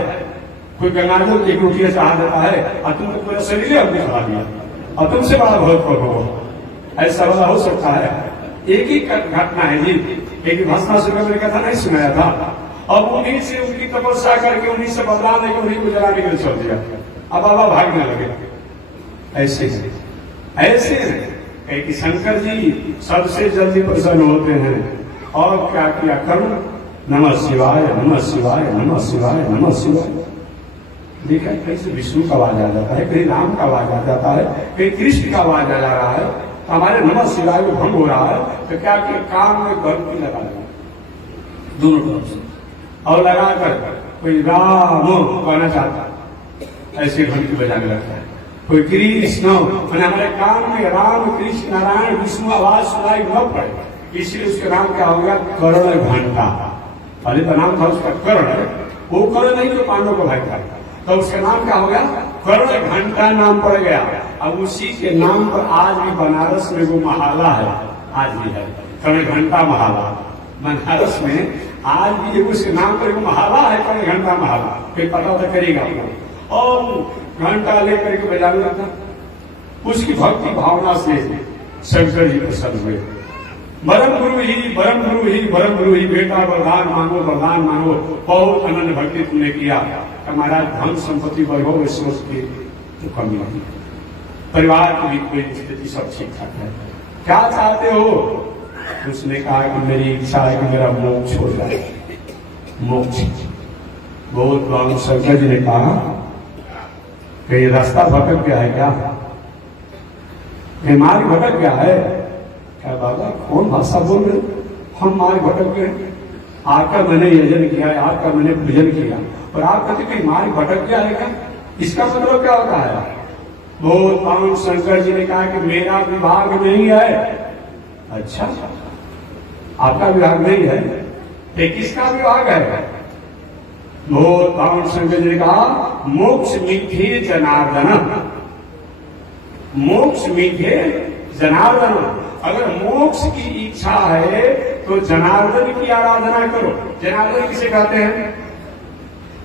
कोई गंगाजल एक रोटियां चढ़ा देता है, और तुमने पूरा शरीर हमने चढ़ा दिया और तुमसे बड़ा बहुत हो, ऐसा वाला हो सकता है। एक ही घटना है जी। एक भस्मासुर का मैंने कथा नहीं सुनाया था, और उन्हीं से उनकी तपस्या करके उन्हीं से बदलाव लेकर उन्हीं को जलाने के लिए छोड़ दिया। अब बाबा भागने लगे। ऐसे ऐसे कि शंकर जी सबसे जल्दी प्रसन्न होते हैं। और क्या किया करूं, नमः शिवाय नमः शिवाय नमः शिवाय नमः शिवाय। देखा कैसे विष्णु का आवाज आ जाता है, कहीं राम का आवाज आ जाता है, कहीं कृष्ण का आवाज आ जा रहा है, तो हमारे नमः शिवाय को भंग हो रहा है। तो क्या कि काम में घंटी लगा दिया दोनों तरफ से, और लगाकर कोई राम कहना चाहता ऐसे घंटी बजाने लगता है, कोई कृष्ण, हमारे कान में राम कृष्ण नारायण विष्णु आवाज सुनाई न पड़े, इसलिए उसका नाम क्या हो गया, कर्ण घंटा। पहले तो नाम था उसका कर्ण, वो कर्ण नहीं जो पांडव का भाई था, तो उसका नाम क्या हो गया, कर्ण घंटा नाम पड़ गया। अब उसी के नाम पर आज भी बनारस में वो महाला है, आज भी है कर्ण घंटा महाला। बनारस में आज भी उसके नाम पर महाला है, कर्ण घंटा महाला। फिर पता होता करेगा और घंटा लेकर के बजाने लगा। उसकी भक्ति भावना से शंकर जी प्रसन्न हुए। बरम गुरु ही बरम गुरु ही बरम गुरु ही, बेटा वरदान मांगो वरदान मांगो। बहुत अनन्य भक्ति तुमने किया, हमारा धन संपत्ति वैभव सोच की तो कमी नहीं, परिवार की भी कोई स्थिति सब ठीक ठाक है, क्या चाहते हो? उसने कहा कि मेरी इच्छा है कि मेरा मोक्ष हो जाए, मोक्ष। बहुत भगवान शंकर जी ने कहा कि रास्ता भटक गया है क्या, ये मार्ग भटक गया है क्या? बाबा कौन भाषा बोल रहे, हम मार्ग भटक गए, आपका मैंने यजन किया है, आपका मैंने पूजन किया, और आप कहते कि मार्ग भटक गया है क्या? इसका मतलब क्या होता है? बहुत भगवान शंकर जी ने कहा कि मेरा विभाग नहीं है। अच्छा, आपका विभाग नहीं है, तो किसका विभाग है? बहुत भगवान शंकर जी ने कहा मोक्ष मीठे जनार्दन, मोक्ष मीठे जनार्दन। अगर मोक्ष की इच्छा है तो जनार्दन की आराधना करो। जनार्दन किसे कहते हैं?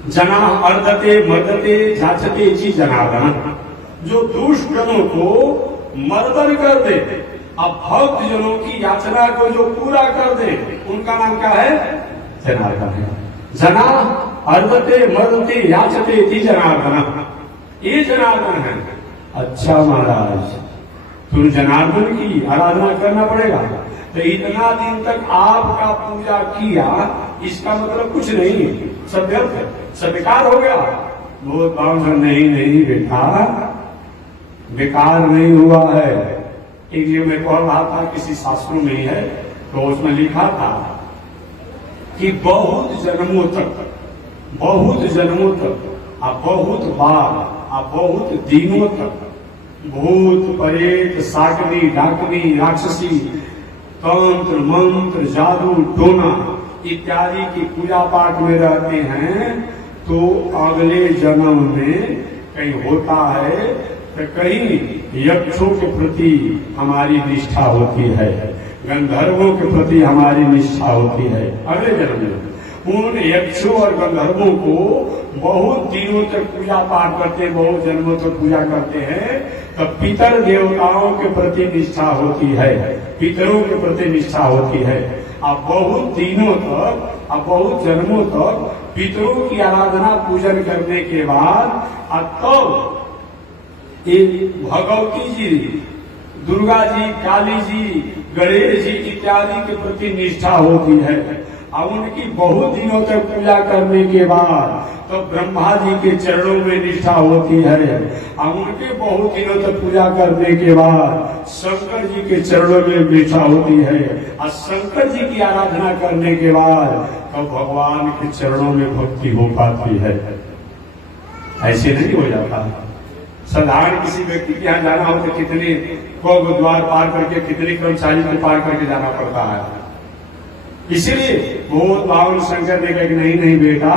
जना अर्दते मर्दते जाचते जी जनार्दन, जो दुष्ट जनों को मर्दन कर दे, अब भक्त जनों की याचना को जो पूरा कर दे, उनका नाम क्या है? जनार्दन है। जना अर्दते मर्दते याचते जी जनार्दन, ये जनार्दन है। अच्छा महाराज, तुम जनार्दन की आराधना करना पड़ेगा, तो इतना दिन तक आपका पूजा किया, इसका मतलब कुछ नहीं, सब व्यर्थ है, सब बेकार हो गया। बहुत बाबा नहीं नहीं बेटा, बेकार नहीं हुआ है। एक ये मैं पढ़ रहा था किसी शास्त्रों में ही है, तो उसमें लिखा था कि बहुत जन्मों तक अब बहुत बार, अब बहुत दिनों तक भूत प्रेत साकनी डाकनी राक्षसी तंत्र मंत्र जादू टोना इत्यादि की पूजा पाठ में रहते हैं, तो अगले जन्म में कहीं होता है तो कहीं यक्षों के प्रति हमारी निष्ठा होती है, गंधर्वों के प्रति हमारी निष्ठा होती है। अगले जन्म में उन यक्षों और गंधर्वों को बहुत दिनों तक पूजा पाठ करते हैं, बहुत जन्मों तक पूजा करते हैं, तब पितर देवताओं के प्रति निष्ठा होती है, पितरों के प्रति निष्ठा होती है। अब बहुत दिनों तक, अब बहुत जन्मों तक पितरों की आराधना पूजन करने के बाद अब तो भगवती जी, दुर्गा जी, काली जी, गणेश जी इत्यादि के प्रति निष्ठा होती है। अब उनकी बहुत दिनों तक पूजा करने के बाद तो ब्रह्मा जी के चरणों में निष्ठा होती है। अब उनके बहुत दिनों तक पूजा करने के बाद शंकर जी के चरणों में निष्ठा होती है, और शंकर जी की आराधना करने के बाद तो भगवान के चरणों में भक्ति हो पाती है। ऐसे नहीं हो जाता। साधारण किसी व्यक्ति के यहाँ जाना हो तो कितने द्वार पार करके, कितने कर्मचारी को पार करके जाना पड़ता है। इसलिए बहुत बावन शंकर ने कहा नहीं नहीं बेटा,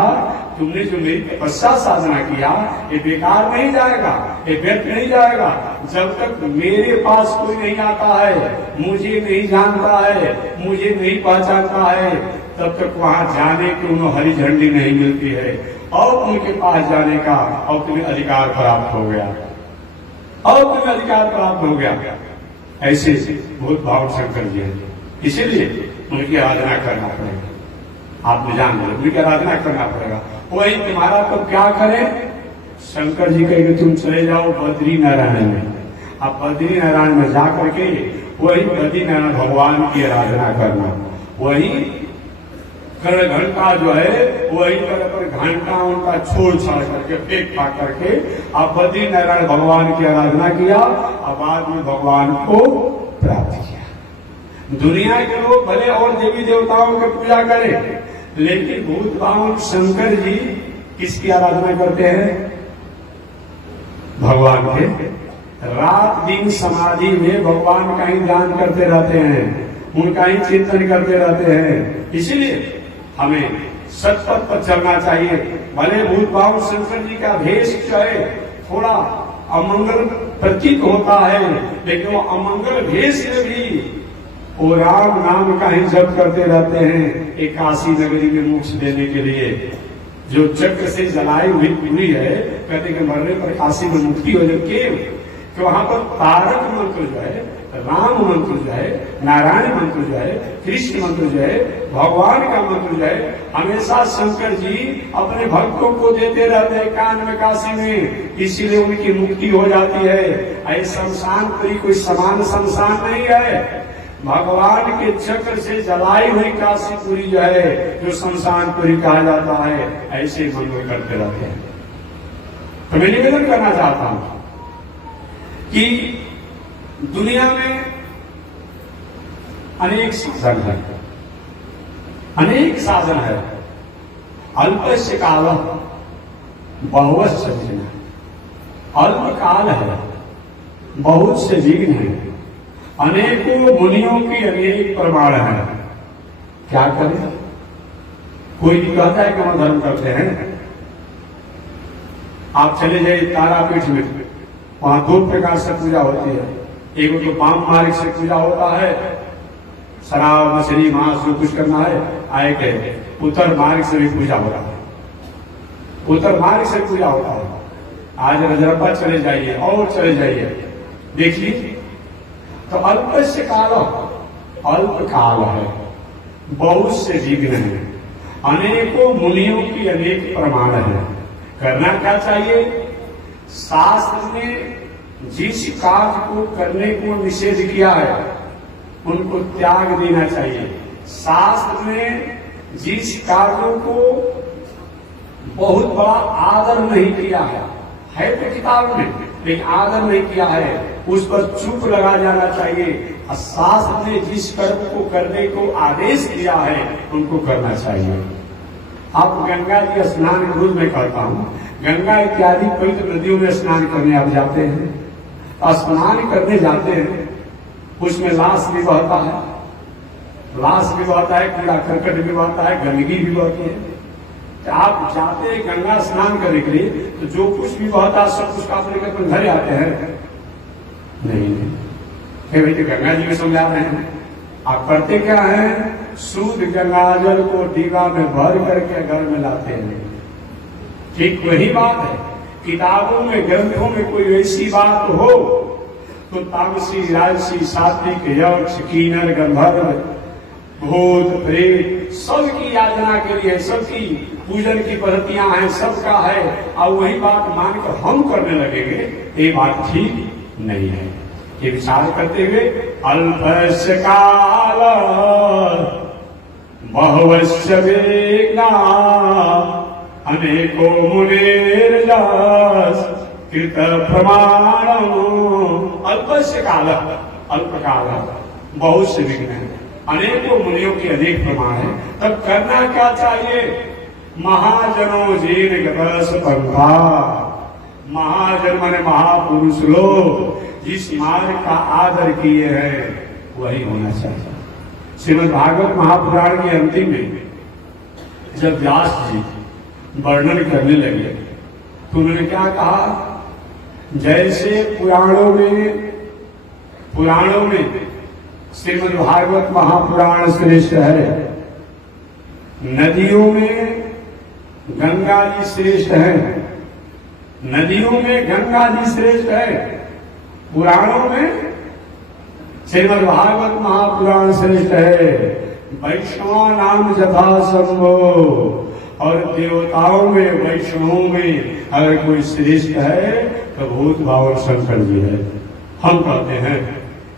तुमने जो मेरी तपस्या साधना किया ये बेकार नहीं जाएगा, ये व्यर्थ नहीं जाएगा। जब तक मेरे पास कोई नहीं आता है, मुझे नहीं जानता है, मुझे नहीं पहचानता है, तब तक वहां जाने की उन्हें हरी झंडी नहीं मिलती है, और उनके पास जाने का और तुम्हें अधिकार प्राप्त हो गया, और तुम्हें अधिकार प्राप्त हो गया। ऐसे बहुत भाव शंकर जी है, इसीलिए उनकी आराधना करना पड़ेगा। आपने जान लो, उनकी आराधना करना पड़ेगा। वही तुम्हारा तो क्या करे, शंकर जी कहेंगे तुम चले जाओ बद्री नारायण में। आप बद्री नारायण में जा करके वही बद्री नारायण भगवान की आराधना करना, वही कर घंटा जो है वही कर पर घंटा उनका छोड़ छाड़ करके फेंक फाक करके आप बद्री नारायण भगवान की आराधना किया, और बाद में भगवान को प्राप्त किया। दुनिया के लोग भले और देवी देवताओं की पूजा करें, लेकिन भूत भावन शंकर जी किसकी आराधना करते हैं? भगवान के। रात दिन समाधि में भगवान का ही ध्यान करते रहते हैं, उनका ही चिंतन करते रहते हैं। इसलिए हमें सतपथ पर चलना चाहिए। भले भूत भावन शंकर जी का भेष चाहे थोड़ा अमंगल प्रतीक होता है, लेकिन वो अमंगल भेष में भी वो राम नाम का ही जप करते रहते हैं। एक काशी नगरी में मोक्ष देने के लिए जो चक्र से जलाई हुई पूरी है, कहते कि मरने पर काशी में मुक्ति हो जाए। कि वहां पर तारक मंत्र जो है, राम मंत्र जो है, नारायण मंत्र जो है, कृष्ण मंत्र जो है, भगवान का मंत्र जो है, हमेशा शंकर जी अपने भक्तों को देते रहते हैं कान में काशी में, इसीलिए उनकी मुक्ति हो जाती है। ऐसा शमशान पुरी कोई समान शमशान नहीं है। भगवान के चक्र से जलाई हुई काशीपुरी जो है, जो शमशानपुरी कहा जाता है, ऐसे मंगल करते रहते हैं। तो मैं निवेदन करना चाहता हूं कि दुनिया में अनेक साधन है, अनेक साधन है। अल्पस्य काल बहुवस्य विघ्न, अल्प काल है, बहुत से विघ्न है, अनेकों मुनियों की अनेक प्रमाण है। क्या करें? कोई भी कहता है कि हम धर्म करते हैं। आप चले जाइए तारापीठ में, वहां दो प्रकार से पूजा होती है। एक तो वाम मार्ग से पूजा होता है, शराब मछली मांस जो कुछ करना है आए के, उत्तर मार्ग से भी पूजा होता है, उत्तर मार्ग से पूजा होता है। आज रजरप्पा चले जाइए और चले जाइए, देखिए तो अल्पस्य काल, अल्प काल है, बहुत से विघ्न है, अनेकों मुनियों की अनेक प्रमाण है। करना क्या चाहिए? शास्त्र ने जिस कार्य को करने को निषेध किया है उनको त्याग देना चाहिए। शास्त्र ने जिस कार्यों को बहुत बड़ा आदर नहीं किया है तो किताब में, लेकिन आदर नहीं किया है, उस पर चुप लगा जाना चाहिए। और शास्त्र ने जिस कर्म को करने को आदेश दिया है उनको करना चाहिए। आप गंगा जी स्नान रोज में करता हूँ, गंगा इत्यादि पवित्र नदियों में स्नान करने आप जाते हैं, स्नान करने जाते हैं, उसमें लाश भी बहता है, लाश भी बहता है, कूड़ा करकट भी बहता है, गंदगी भी बहती है। तो आप जाते हैं गंगा स्नान करने के लिए, तो जो कुछ भी बहता है सब कुछ आप लेकर अपने घर आते हैं? नहीं, फिर भाई गंगा जी में समझा रहे हैं। आप करते क्या है? शुद्ध गंगाजल को डीबा में भर करके घर में लाते हैं। ठीक वही बात है, किताबों में ग्रंथों में कोई ऐसी बात हो तो तामसी राजसी सात्विक यक्ष कीनर गंधर्व भूत प्रेत सबकी याचना के लिए, सबकी पूजन की पद्धतियां हैं, सबका है, और वही बात मानकर हम करने लगेंगे, ये बात ठीक नहीं है। ये विचार करते हुए अल्पस्य काल बहुवस्य वेगा अनेको मुनेर्यस कृत प्रमाणम। अल्पस्य काल, अल्पकाल, बहुत से विघ्न है, अनेकों मुनियों के अनेक प्रमाण है। तब करना क्या चाहिए? महाजनों जीन गतस पंथा, महाजन माने महापुरुष लोग जिस मार्ग का आदर किए हैं वही होना चाहिए। श्रीमद् भागवत महापुराण के अंतिम में जब व्यास जी वर्णन करने लगे तो उन्होंने क्या कहा? जैसे पुराणों में श्रीमद् भागवत महापुराण श्रेष्ठ है, नदियों में गंगा जी श्रेष्ठ है, नदियों में गंगा जी श्रेष्ठ है, पुराणों में श्रीमद् भागवत महापुराण श्रेष्ठ है। वैष्णवा नाम यथा संभो, और देवताओं में वैष्णवों में अगर कोई श्रेष्ठ है तो भूत भावन शंकर जी है। हम कहते हैं,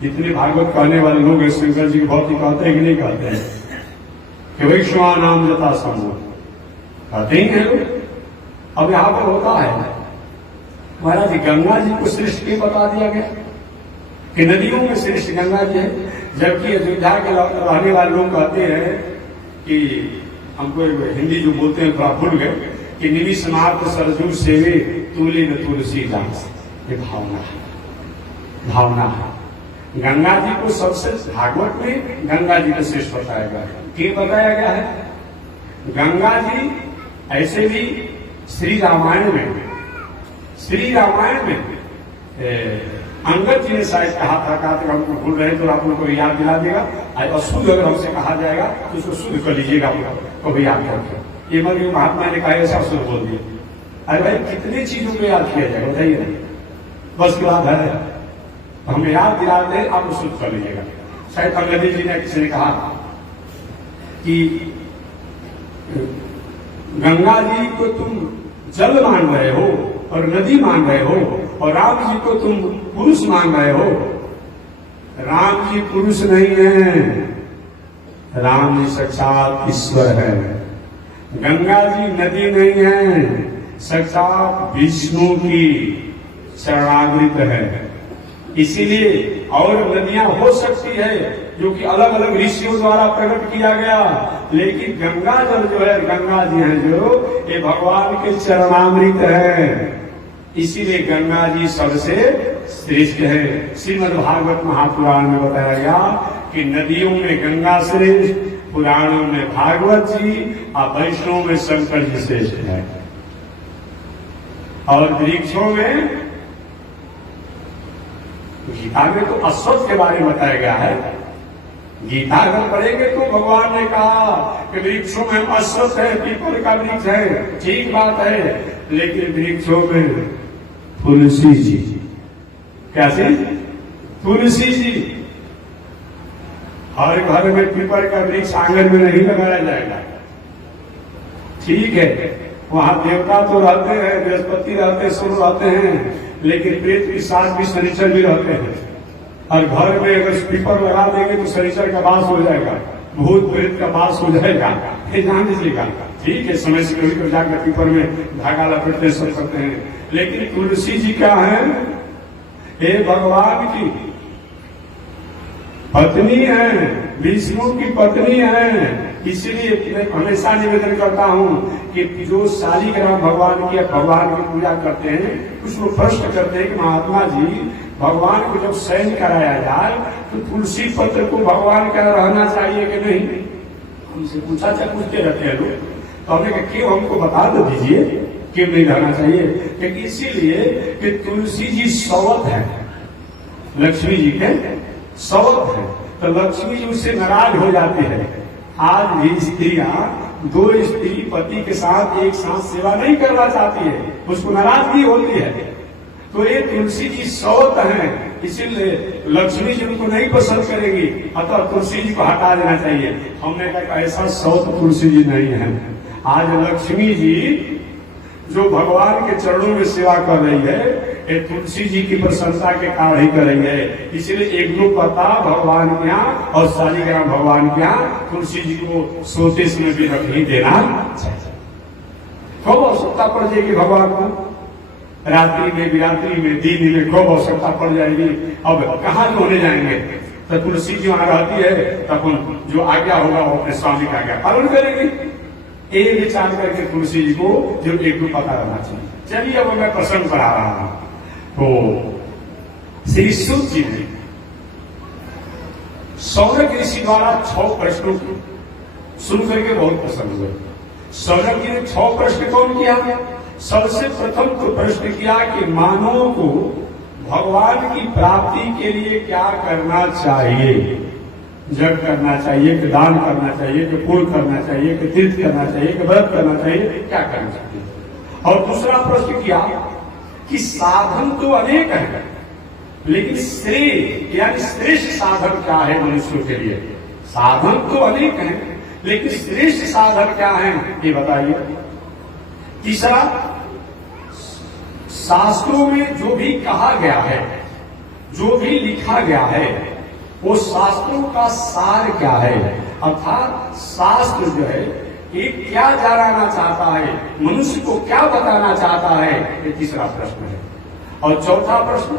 इतने भागवत कहने वाले लोग शंकर जी बहुत ही कहते हैं कि नहीं कहते हैं कि वैष्णवा नाम यथा संभो, कहते ही हैं लोग। अब यहाँ पर होता है महाराज गंगा जी को श्रेष्ठ क्यों बता दिया गया कि नदियों में श्रेष्ठ गंगा जी है, जबकि अयोध्या के रहने वाले लोग कहते हैं कि हमको हिंदी जो बोलते हैं थोड़ा भूल गए कि निमिषमात्र सरजू सेवे तुले न तुलसी दास। ये भावना है, भावना है। गंगा जी को सबसे भागवत में गंगा जी को श्रेष्ठ बताया गया है। क्यों बताया गया है? गंगा जी ऐसे भी श्री रामायण में अंगद जी ने शायद कहा था हमको भूल रहे तो आप लोग को याद दिला देगा। अशुद्ध अगर हमसे कहा जाएगा तो उसको शुद्ध कर लीजिएगा, कभी याद करके। ये मगर महात्मा ने कहा ऐसा शुद्ध बोल दिया। अरे भाई कितनी चीजों को याद किया जाएगा बताइए ना, बस की बात है, हमें याद दिलाते हैं, आप शुद्ध कर लीजिएगा। शायद अंगद जी ने किसी ने कहा कि गंगा जी को तुम जल मान रहे हो और नदी मान रहे हो, और राम जी को तुम पुरुष मान रहे हो। राम जी पुरुष नहीं है, राम जी साक्षात ईश्वर है। गंगा जी नदी नहीं है, साक्षात विष्णु की शरणागत है। इसीलिए और नदियां हो सकती है जो कि अलग अलग ऋषियों द्वारा प्रकट किया गया, लेकिन गंगा जल जो है, गंगा जी है जो, ये भगवान के चरणामृत है। इसीलिए गंगा जी सबसे श्रेष्ठ है। श्रीमद् भागवत महापुराण में बताया गया कि नदियों में गंगा श्रेष्ठ, पुराणों में भागवत जी और वैष्णव में शंकर जी श्रेष्ठ है। और वृक्षों में गीता में तो अश्वत्थ के बारे में बताया गया है। गीता अगर पढ़ेंगे तो भगवान ने कहा कि वृक्षों में अश्वत्थ है, पीपल का वृक्ष है, ठीक बात है, लेकिन वृक्षों में तुलसी जी, कैसे? तुलसी जी। हर घर में पीपल का वृक्ष आंगन में नहीं लगाया जाएगा, ठीक है, वहां देवता तो रहते हैं, बृहस्पति रहते हैं, सूर्य रहते हैं, लेकिन प्रेत के साथ भी शनिचर भी रहते हैं। और घर में अगर पीपल लगा देंगे तो शनिचर का वास हो जाएगा, भूत प्रेत का वास हो जाएगा, ये जान लीजिएगा। ठीक है, समय से कभी कभी जाकर पीपल में धागा लपेटते सब करते हैं, लेकिन तुलसी जी क्या है? हे भगवान की पत्नी है, विष्णु की पत्नी है। इसलिए मैं हमेशा निवेदन करता हूँ कि जो शालिग्राम भगवान की पूजा करते हैं, उसको प्रश्न करते हैं कि महात्मा जी, भगवान को जब शयन कराया जाए तो तुलसी पत्र को भगवान का रहना चाहिए कि नहीं? हमसे पूछते रहते हैं लोग। तो हमने कहा क्यों, हमको बता दो दीजिए क्यों नहीं रहना चाहिए। क्योंकि इसीलिए कि तुलसी जी सौवत है, लक्ष्मी जी के सौवत है, तो लक्ष्मी जी उससे नाराज हो जाती है। आज भी स्त्रियां, दो स्त्री पति के साथ एक साथ सेवा नहीं करना चाहती है, उसको नाराजगी होती है। तो ये तुलसी जी सौवत है, इसीलिए लक्ष्मी जी उनको नहीं पसंद करेगी, अतः तुलसी जी को हटा देना चाहिए। हमने कहा ऐसा सौवत तुलसी जी नहीं है। आज लक्ष्मी जी जो भगवान के चरणों में सेवा कर रही है, ये तुलसी जी की प्रशंसा के कारण ही कर रही है। इसलिए एक दो पत्ता भगवान के यहाँ और शालिग्राम भगवान के यहाँ तुलसी जी को सोते समय भी रख ही देना चाहिए। खूब आवश्यकता पड़ जाएगी भगवान को, रात्रि में, विरात्रि में, दिन में खूब आवश्यकता पड़ जाएगी। अब कहाँ होने जाएंगे? तो तुलसी जी वहां रहती है, तब जो आज्ञा होगा वो अपने स्वामी का आज्ञा पालन करेगी। ये विचार करके तुलसी जी को जो एक दो पता रहना चाहिए। चलिए अब मैं प्रसंग पढ़ा रहा हूं। तो श्री सूत जी ने सौनक ऋषि द्वारा 6 प्रश्नों को सुन करके बहुत प्रसन्न हुए। सौनक जी ने 6 प्रश्न कौन किया? सबसे प्रथम तो प्रश्न किया कि मानवों को भगवान की प्राप्ति के लिए क्या करना चाहिए। जग करना चाहिए कि दान करना चाहिए कि पुण्य करना चाहिए कि तीर्थ करना चाहिए कि व्रत करना चाहिए, क्या करना चाहिए। और दूसरा प्रश्न किया कि साधन तो अनेक है, लेकिन श्रेय यानी श्रेष्ठ साधन क्या है मनुष्यों के लिए। साधन तो अनेक है, लेकिन श्रेष्ठ साधन क्या है ये बताइए। तीसरा, शास्त्रों में जो भी कहा गया है, जो भी लिखा गया है, वो शास्त्रों का सार क्या है। अर्थात शास्त्र जो है ये क्या जानना चाहता है, मनुष्य को क्या बताना चाहता है, ये तीसरा प्रश्न है। और चौथा प्रश्न,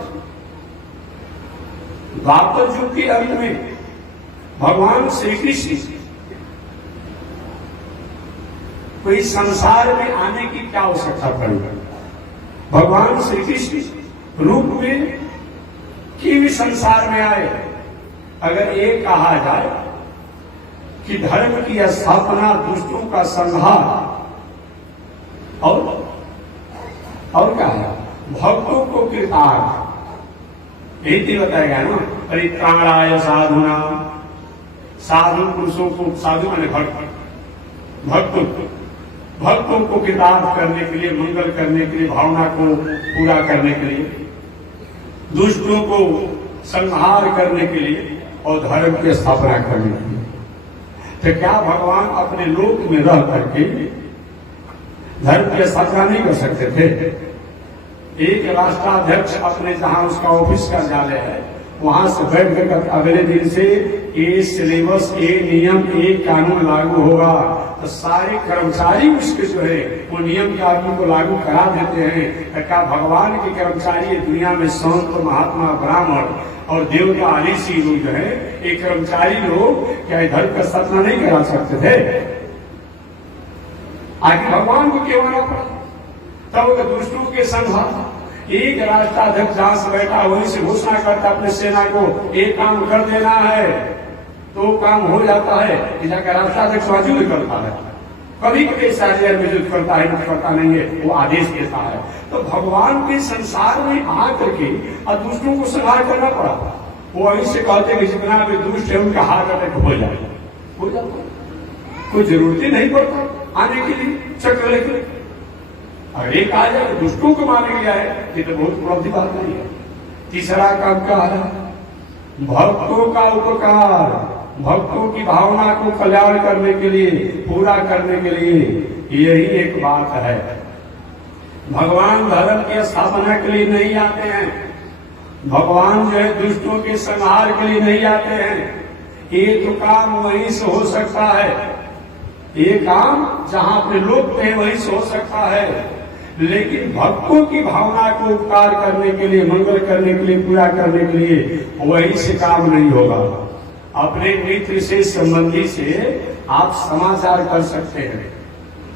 द्वापर युग के अंत में भगवान श्री कृष्ण को इस संसार में आने की क्या आवश्यकता पड़ी। भगवान श्री कृष्ण रूप में क्यों संसार में आए। अगर ये कहा जाए कि धर्म की स्थापना, दुष्टों का संहार और क्या है, भक्तों को कृतार्थ, यही बताएगा ना। परित्राणाय साधुना, साधु पुरुषों को, साधु माने भक्तों को कृतार्थ करने के लिए, मंगल करने के लिए, भावना को पूरा करने के लिए, दुष्टों को संहार करने के लिए और धर्म की स्थापना करने के लिए। तो क्या भगवान अपने लोक में रह करके धर्म की स्थापना नहीं कर सकते थे? एक राष्ट्राध्यक्ष अपने जहां उसका ऑफिस कार्यालय है, वहां से बैठ कर अगले दिन से ये सिलेबस, ये नियम, ये कानून लागू होगा, तो सारे कर्मचारी उसके जो है वो नियम कानून को लागू करा देते हैं। क्या भगवान के कर्मचारी दुनिया में संत, महात्मा, ब्राह्मण और देवता ऋषि लोग जो है, ये कर्मचारी लोग क्या धर्म का स्थापना नहीं करा सकते थे? आखिर भगवान को क्यों आना पड़ा? तब दुष्टों के संहार। एक राष्ट्राध्यक्ष जहां से बैठा वहीं से घोषणा करता अपने सेना को, एक काम कर देना है तो काम हो जाता है। जाकर राष्ट्राध्यक्ष वाजू भी करता है, कभी कभी साझेदार में युद्ध करता है, कुछ करता नहीं है, वो आदेश देता है। तो भगवान के संसार में आकर के और दुष्टों को संहार करना पड़ा। वो वहीं से कहते कि जितना भी दुष्ट है उनका हार्ट अटैक हो जाता, कोई जरूरत ही नहीं पड़ता आने के लिए चक्र लेकर। और एक आ जाए दुष्टों को मारने के लिए आए, ये तो बहुत उपलब्धि बात नहीं है। तीसरा काम क्या है? भक्तों का उपकार, भक्तों की भावना को कल्याण करने के लिए, पूरा करने के लिए, यही एक बात है। भगवान धर्म की स्थापना के लिए नहीं आते हैं, भगवान जो है दुष्टों के संहार के लिए नहीं आते हैं। ये तो काम वहीं से हो सकता है, ये काम जहां अपने लोग थे वहीं से हो सकता है, लेकिन भक्तों की भावना को उपकार करने के लिए, मंगल करने के लिए, पूरा करने के लिए वहीं से काम नहीं होगा। अपने मित्र से, संबंधी से आप समाचार कर सकते हैं,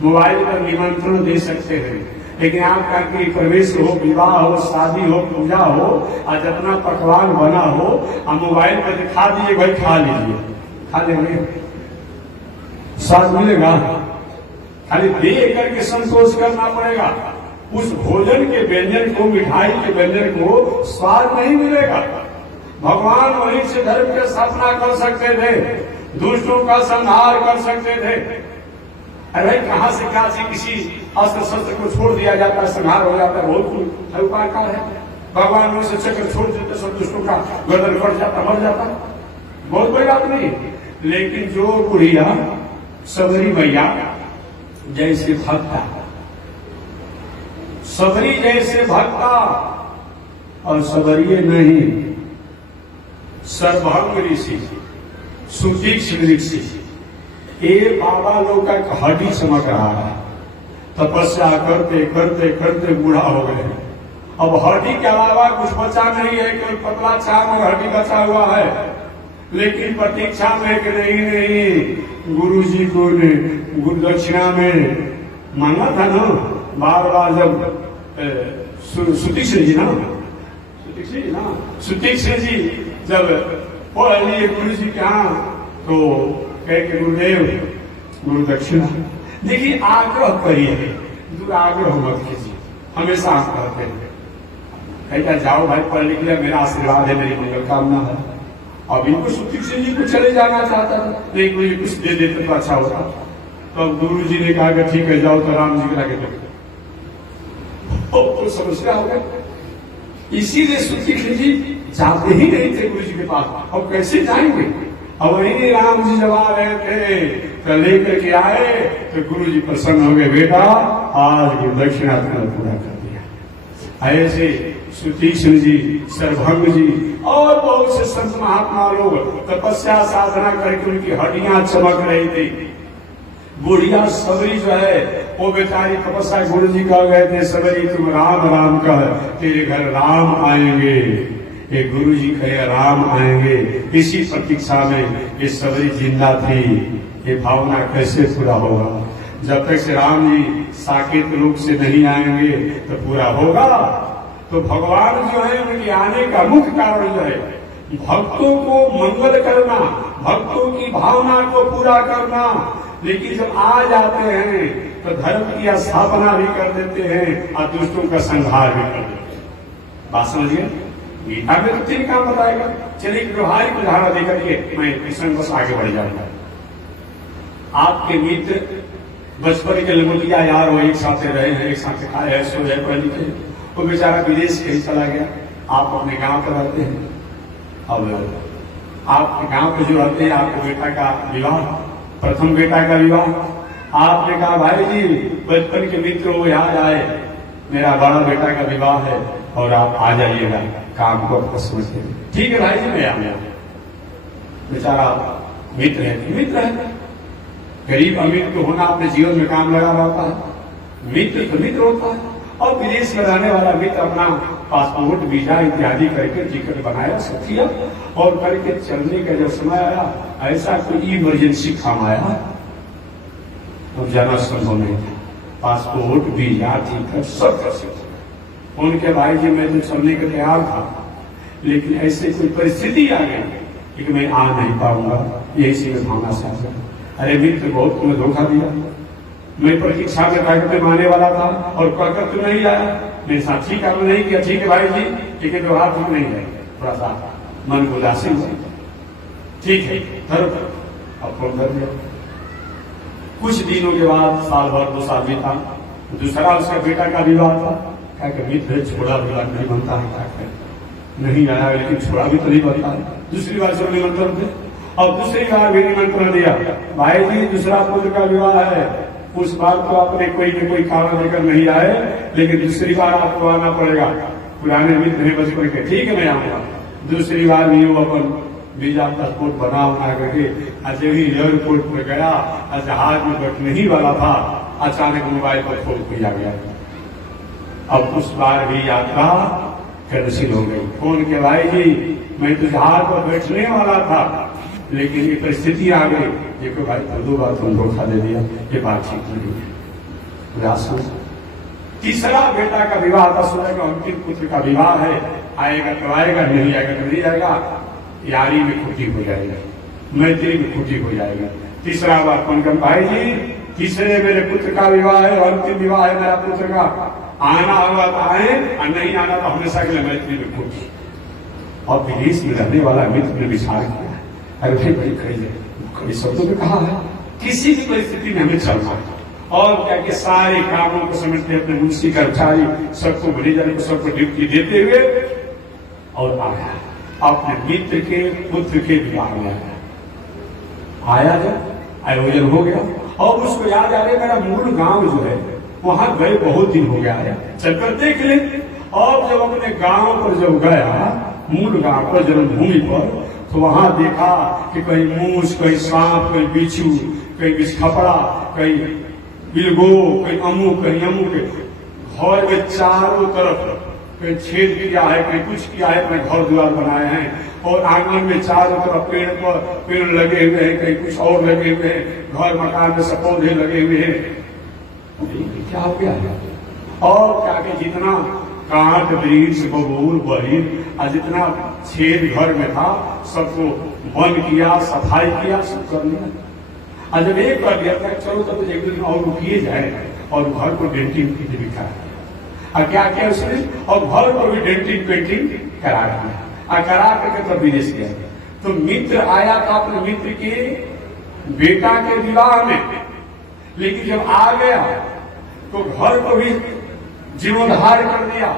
मोबाइल पर निमंत्रण दे सकते हैं, लेकिन आपका कोई प्रवेश हो, विवाह हो, शादी हो, पूजा हो, आज अपना पकवान बना हो, आप मोबाइल पर दिखा दीजिए, भाई खा लीजिए, खा लेंगे, स्वाद मिलेगा? खाली देख करके संतोष करना पड़ेगा। उस भोजन के व्यंजन को, मिठाई के व्यंजन को स्वाद नहीं मिलेगा। भगवान वहीं से धर्म की स्थापना कर सकते थे, दुष्टों का संहार कर सकते थे। अरे कहां से कहां से किसी अस्त्र शस्त्र को छोड़ दिया जाता है, संहार हो जाता है, बहुत उपायकार है। भगवान वहीं से चक्र छोड़ देते, सब दुष्टों का गर्दन कट जाता, मर जाता, बहुत बड़ी बात नहीं। लेकिन जो बुढ़िया सबरी मैया जैसे भक्ता, सबरी जैसे भक्ता और सबरिये नहीं, सर्वभंग ऋषि, सुतीक्ष्ण ऋषि, ये बाबा लोग का हड्डी चमक रहा है। तपस्या करते करते करते बूढ़ा हो गए, अब हड्डी के अलावा कुछ बचा नहीं है, कोई पतला चाम और हड्डी बचा हुआ है। लेकिन प्रतीक्षा में कि नहीं गुरु जी को गुरु दक्षिणा में मांगा था ना, बार बार जब सुतीक्ष्ण जी जब पढ़ लिए गुरु जी के यहाँ, तो कह के गुरुदेव गुरु दक्षिणा। देखिए आग्रह करिए, दुराग्रह मत कीजिए, हमेशा आग्रह करिए। कहता जाओ भाई पढ़ लिख लिया, मेरा आशीर्वाद है, मेरी मंगल कामना है। अब इनको सुतीक्ष्ण जी को चले जाना चाहता था, नहीं कोई कुछ दे देते तो अच्छा होता। तो गुरु जी ने कहा कि ठीक है जाओ, तो राम जी करा के दो, तो समस्या हो गई। इसीलिए सुतीक्ष्ण जी जाते ही नहीं थे गुरु जी के पास। अब कैसे जाएंगे? अब वही राम जी जब आ रहे थे तो लेकर के आए, तो गुरु जी प्रसन्न हो गए, बेटा आज की दक्षिणा तुमने पूरा कर दिया। ऐसे सुतीक्ष्ण जी, सर्वभंग जी और बहुत से संत महात्मा लोग तपस्या साधना करके उनकी हड्डियां चमक रही थी। बुढ़िया सबरी जो है वो बेचारी तपस्या, गुरु जी कह गए थे सबरी तुम राम राम कह, तेरे घर राम आएंगे। ये गुरु जी कहे राम आएंगे, इसी प्रतीक्षा में ये सबरी जिंदा थी। ये भावना कैसे पूरा होगा? जब तक से राम जी साकेत रूप से नहीं आएंगे तो पूरा होगा। तो भगवान जो है उनके आने का मुख्य कारण जो है भक्तों को मंगल करना, भक्तों की भावना को पूरा करना। लेकिन जब आ जाते हैं तो धर्म की स्थापना भी कर देते हैं और दुष्टों का संहार भी कर देते हैं। बात समझिए, गीता में तो 3 काम बताएगा। चलिए व्यवहारिक उदाहरण देकर के मैं प्रसंग बस आगे बढ़ जाऊंगा। आपके मित्र बचपन के लंगोटिया यार वो एक साथ रहे हैं, एक साथ खाए, सोए, पढ़े लिखे, वो बेचारा विदेश कहीं चला गया, आप अपने गांव पर रहते हैं। अब आपके गांव पर जो रहते हैं, आपके बेटा का विवाह, प्रथम बेटा का विवाह। आपने कहा भाई जी बचपन के मित्र वो याद आए, मेरा बड़ा बेटा का विवाह है और आप आ जाइएगा, काम को आपको समझते। ठीक है भाई जी मैं आ गया। बेचारा मित्र है, गरीब अमीर तो होना अपने जीवन में काम लगा रहता है, मित्र तो मित्र होता है। और विदेश में रहने वाला मित्र अपना पासपोर्ट, वीजा इत्यादि करके टिकट बनाया, सब किया और करके चलने का जब समय आया, ऐसा कोई इमरजेंसी काम आया, अब जाना संभव नहीं था। पासपोर्ट, वीजा, टिकट सब कर सकते। उनके भाई जी मैं तो चलने के तैयार था, लेकिन ऐसे कोई परिस्थिति आ गई कि मैं आ नहीं पाऊंगा, यही से मैं भावना से आ गया। अरे मित्र बहुत तुम्हें धोखा दिया, मैं प्रतीक्षा में ताकत माने वाला था और कहकर तुम नहीं आया, मेरे साथ ठीक काम नहीं किया। ठीक है भाई जी, ठीक है, व्यवहार ठीक नहीं है, थोड़ा सा मन उदासीन है, ठीक है अब फोन कर दिया। कुछ दिनों के बाद, साल भर 2 साल बीता, दूसरा उसका बेटा का विवाह था। क्या कि मित्र छोड़ा विवाह नहीं बनता है, क्या करें, नहीं आया, लेकिन छोड़ा भी तो नहीं बनता है। दूसरी बार से निमंत्रण थे और दूसरी बार भी निमंत्रण दिया, भाई जी दूसरा पुत्र का विवाह है। उस बार तो आपने कोई न कोई कारण लेकर नहीं आए, लेकिन दूसरी बार आपको आना पड़ेगा। पुराने मित्र हैं बचपन के, ठीक है मैं आऊंगा। दूसरी बार भी वो अपन वीजा पासपोर्ट बना करके जब ही एयरपोर्ट पर गया, जहाज में बैठने ही वाला था, अचानक मोबाइल पर फोन किया गया। अब उस बार भी यात्रा कैंसिल हो गई। फोन के भाई जी मैं तो जहाज पर बैठने वाला था लेकिन ये परिस्थिति आ गई, देखो भाई दो बार तुम धोखा दे दिया, ये बात ठीक नहीं है। तीसरा बेटा का विवाह था, सुना कि अंतिम पुत्र का विवाह है, आएगा तो आएगा, नहीं आएगा तो नहीं आएगा, यारी में खुटी हो जाएगी, मैत्री में खुटी हो जाएगा। तीसरा बार फोन कर, भाई जी तीसरे मेरे पुत्र का विवाह है, अंतिम विवाह है मेरा पुत्र का, आना होगा तो आए और नहीं आना तो हमेशा के लिए मैत्री में खुटी। और विदेश में रहने वाला मित्र ने विचार किया, अरे भाई बड़ी खड़ी शब्दों में कहा है, किसी भी परिस्थिति में हमें चलना है। और क्या कि सारे कामों को समझते अपने मुंशी कर्मचारी सबको मैनेजर को सबको ड्यूटी देते हुए और आया अपने मित्र के पुत्र के विवाह में आया। जब आयोजन हो गया और उसको याद आ रहा, मेरा मूल गांव जो है वहां गए बहुत दिन हो गया है, चलकर देख ले। और जब अपने गांव पर जब गया, मूल गांव पर जन्मभूमि पर, तो वहां देखा कि कहीं मूस, कहीं सांप, कहीं बिच्छू, कहीं बिछखपड़ा, कहीं बिलगो, कहीं अमू, कहीं अमू के घर में चारों तरफ कहीं छेद किया है, कहीं कुछ किया है, अपने घर द्वार बनाए हैं। और आंगन में चारों तरफ पेड़ लगे हुए हैं, कहीं कुछ और लगे हुए हैं, घर मकान में सब पौधे लगे हुए हैं। क्या हो गया है? और क्या कि जितना कांट, वृक्ष, बबूल, बहिर और जितना छेद घर में था सबको बंद किया, सफाई किया, सब कर लिया। और जब एक बार दिया था, चलो तब तो एक दिन और रुकिए जाए, और घर को डेंटिंग पेंटिंग करा दिया। और क्या किया उसने, और घर को भी डेंटिंग पेंटिंग करा दिया, और करा करके तब विदेश गया। तो मित्र आया था अपने मित्र के बेटा के विवाह में, लेकिन जब आ गया तो घर को भी जीर्णोद्धार कर दिया,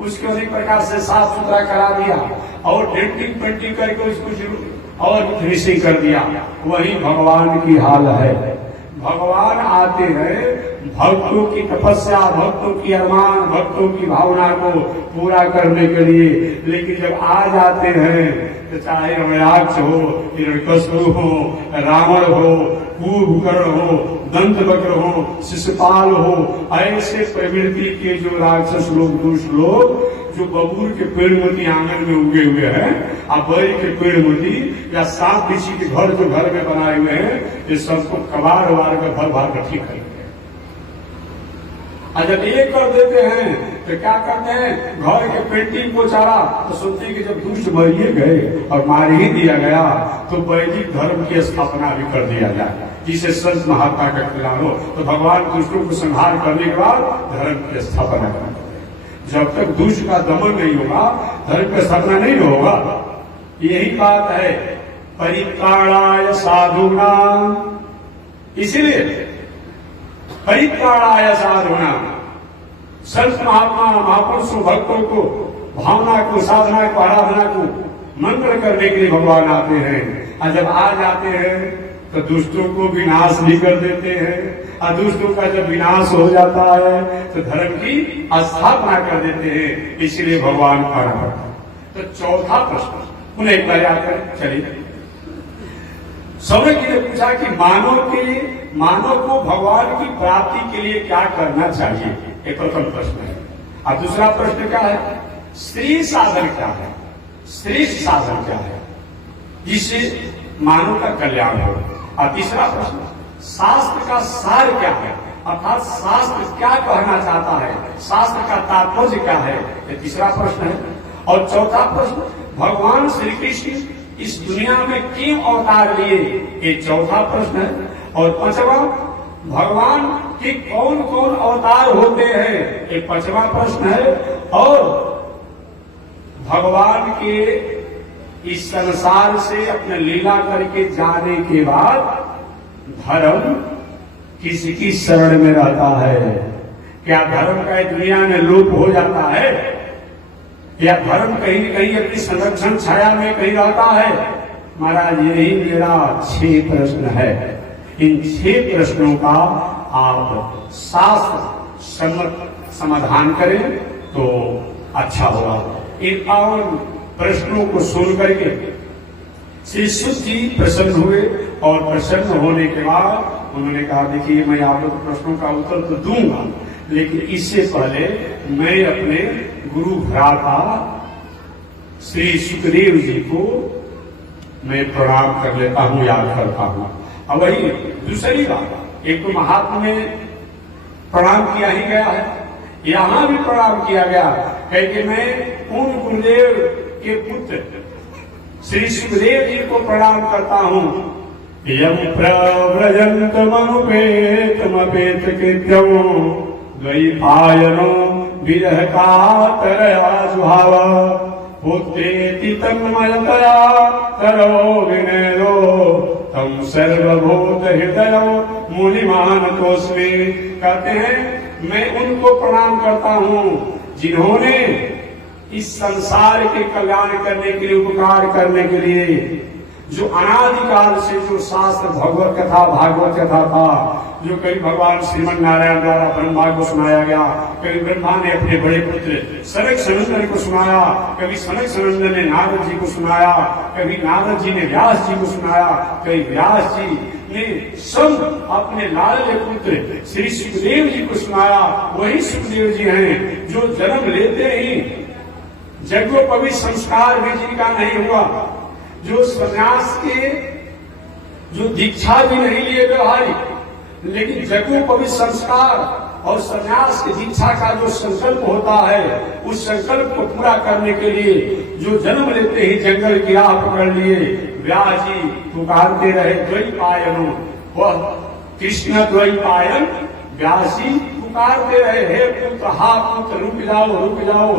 उसको अनेक प्रकार से साफ सुथरा करा दिया, और डेंटिंग पेंटिंग करके उसको और फिनिशिंग कर दिया। वही भगवान की हाल है। भगवान आते हैं भक्तों की तपस्या, भक्तों की अरमान, भक्तों की भावना को पूरा करने के लिए, लेकिन जब आ जाते हैं तो चाहे रमयाक्ष हो, हिरण्यकश्यप हो, रावण हो, कुंभकर्ण हो, दंतवक्र हो, शिशुपाल हो, ऐसे प्रवृत्ति के जो राक्षस लोग, दुष्ट लोग, जो बबूल के पेड़ मोती आंगन में उगे हुए हैं, बैल के पेड़ मोती या सांप बिच्छी के घर जो घर में बनाए हुए हैं, ये सबको कबाड़ वार कर भर भार कर ठीक करते हैं। और जब ये कर देते हैं तो क्या करते हैं, घर के पेंटिंग को चारा तो सोचते हैं कि जब दुष्ट मरिए गए और मार ही दिया गया तो वैदिक धर्म की स्थापना भी कर दिया जाए, जिसे संत महात्मा का कल्याण हो। तो भगवान दुष्टों को संहार करने के बाद धर्म की स्थापना करते हैं। जब तक दुष्ट का दमन नहीं होगा, धर्म की स्थापना नहीं होगा। यही बात है परित्राणाय साधूनां, इसीलिए परित्राणाय साधूनां, संत महात्मा महापुरुषों भक्तों को भावना को, साधना को, आराधना को मंत्र करने के लिए भगवान आते हैं। और जब आ जाते हैं तो दुष्टों को विनाश भी कर देते हैं, और दुष्टों का जब विनाश हो जाता है तो धर्म की स्थापना कर देते हैं। इसीलिए भगवान आना पड़ता है। तो चौथा प्रश्न उन्हें एक बार याद करें। चलिए, समय की ने पूछा कि मानव को भगवान की प्राप्ति के लिए क्या करना चाहिए, ये प्रथम प्रश्न है। और दूसरा प्रश्न क्या है, श्री साधन क्या है, श्रेष्ठ साधन क्या है जिससे मानव का कल्याण हो। और तीसरा प्रश्न, शास्त्र का सार क्या है, अर्थात शास्त्र क्या कहना चाहता है, शास्त्र का तात्पर्य क्या है, ये तीसरा प्रश्न है। और चौथा प्रश्न, भगवान श्री कृष्ण इस दुनिया में क्यों अवतार लिए, ये चौथा प्रश्न है। और पांचवा, भगवान के कौन कौन अवतार होते हैं, ये पांचवा प्रश्न है। और भगवान के इस संसार से अपने लीला करके जाने के बाद धर्म किसकी शरण में रहता है, क्या धर्म का दुनिया में लोप हो जाता है, या धर्म कहीं न कहीं अपनी संरक्षण छाया में कहीं रहता है। महाराज यही मेरा 6 प्रश्न है। इन 6 प्रश्नों का आप शास्त्र सम्मत समाधान करें तो अच्छा होगा। इन पावन प्रश्नों को सुन करके श्री शुद्ध जी प्रसन्न हुए, और प्रसन्न होने के बाद उन्होंने कहा, देखिए मैं आप लोग प्रश्नों का उत्तर तो दूंगा, लेकिन इससे पहले मैं अपने गुरु भ्राता श्री सुखदेव जी को मैं प्रणाम कर लेता हूँ, याद करता हूँ। अब वही दूसरी बात, एक तो महात्मा में प्रणाम किया ही गया है, यहाँ भी प्रणाम किया गया कि मैं उन गुरुदेव के पुत्र श्री सुखदेव जी को प्रणाम करता हूँ। यम प्रव्रजंत मनुपेतमपेत कृत्यम द्वैपायनो विरह कातरया जुहाव पुत्रेति तन्मयतया करवो विनयनो तम सर्वभूत हृदय मुनिमानतोस्मि। कहते हैं मैं उनको प्रणाम करता हूँ जिन्होंने इस संसार के कल्याण करने के लिए, उपकार करने के लिए, जो अनादिकाल से जो शास्त्र भगवत कथा भागवत कथा था, जो कभी भगवान श्रीमन नारायण द्वारा ब्रह्मा को सुनाया गया, कभी ब्रह्मा ने अपने बड़े पुत्र सनक सनंदन को सुनाया, कभी सनक सनंदन ने नारद जी को सुनाया, कभी नारद जी ने व्यास जी को सुनाया, कभी व्यास जी ने सब अपने लाडले पुत्र श्री सुखदेव जी को सुनाया। वही सुखदेव जी हैं जो जन्म लेते ही जगोपवी संस्कार भी जिनका नहीं हुआ, जो सन्यास के जो दीक्षा भी नहीं लिए व्यवहारिक, लेकिन जगोपवी संस्कार और सन्यास की दीक्षा का जो संकल्प होता है, उस संकल्प को पूरा करने के लिए जो जन्म लेते ही जंगल की राह पकड़ लिए, व्यास जी पुकारते रहे द्वैपायनो, वह कृष्ण द्वैपायन व्यास जी पुकारते रहे, हे पुत्र हा पुत्र रुक जाओ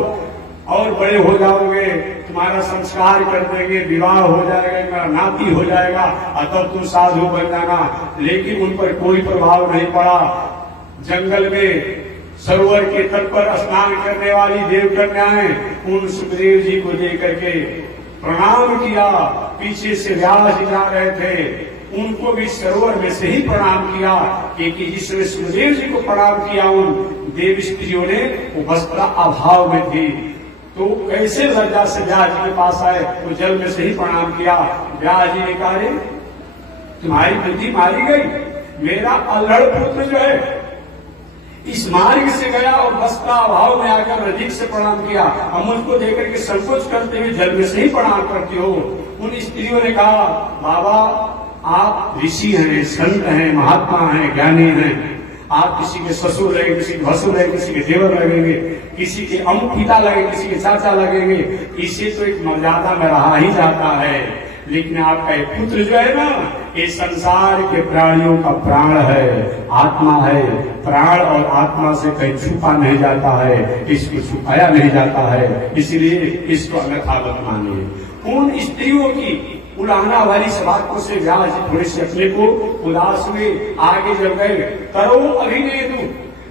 और बड़े हो जाओगे, तुम्हारा संस्कार कर देंगे, विवाह हो जाएगा, मेरा नाती हो जाएगा, तब तुम साधु बन जाना। लेकिन उन पर कोई प्रभाव नहीं पड़ा। जंगल में सरोवर के तट पर स्नान करने वाली देव कन्याएं उन सुखदेव जी को देख करके प्रणाम किया। पीछे से व्यास जी जा रहे थे, उनको भी सरोवर में से ही प्रणाम किया, क्योंकि जिसने सुखदेव जी को प्रणाम किया उन देव स्त्रियों ने वो वस्त्र अभाव में थी, तो कैसे लज्जा से व्यास जी के पास आए, तो जल में से ही प्रणाम किया। व्यास जी ने कहा तुम्हारी बुद्धि मारी गई, मेरा अल्हड़ पुत्र जो है इस मार्ग से गया और वस्त्र अभाव में आकर नजीक से प्रणाम किया, और मुझको देकर के संकोच करते हुए जल में से ही प्रणाम करती हो। उन स्त्रियों ने कहा बाबा आप ऋषि हैं, संत हैं, महात्मा हैं, ज्ञानी हैं, आप किसी के ससुर लगे, किसी के भसुर लगे, किसी के देवर लगेंगे, किसी के अमुक पिता लगे, किसी के चाचा लगेंगे, इसे तो एक मर्यादा में रहा ही जाता है। लेकिन आपका एक पुत्र जो है ना, ये संसार के प्राणियों का प्राण है, आत्मा है, प्राण और आत्मा से कहीं छुपा नहीं जाता है, इसको छुपाया नहीं जाता है, इसलिए इसको अन्यथा मत मानिए। उन स्त्रियों की उलाहना वाली बातों से व्यास जी थोड़े से अपने को उदास हुए, आगे जब गए करो अभिनेदु,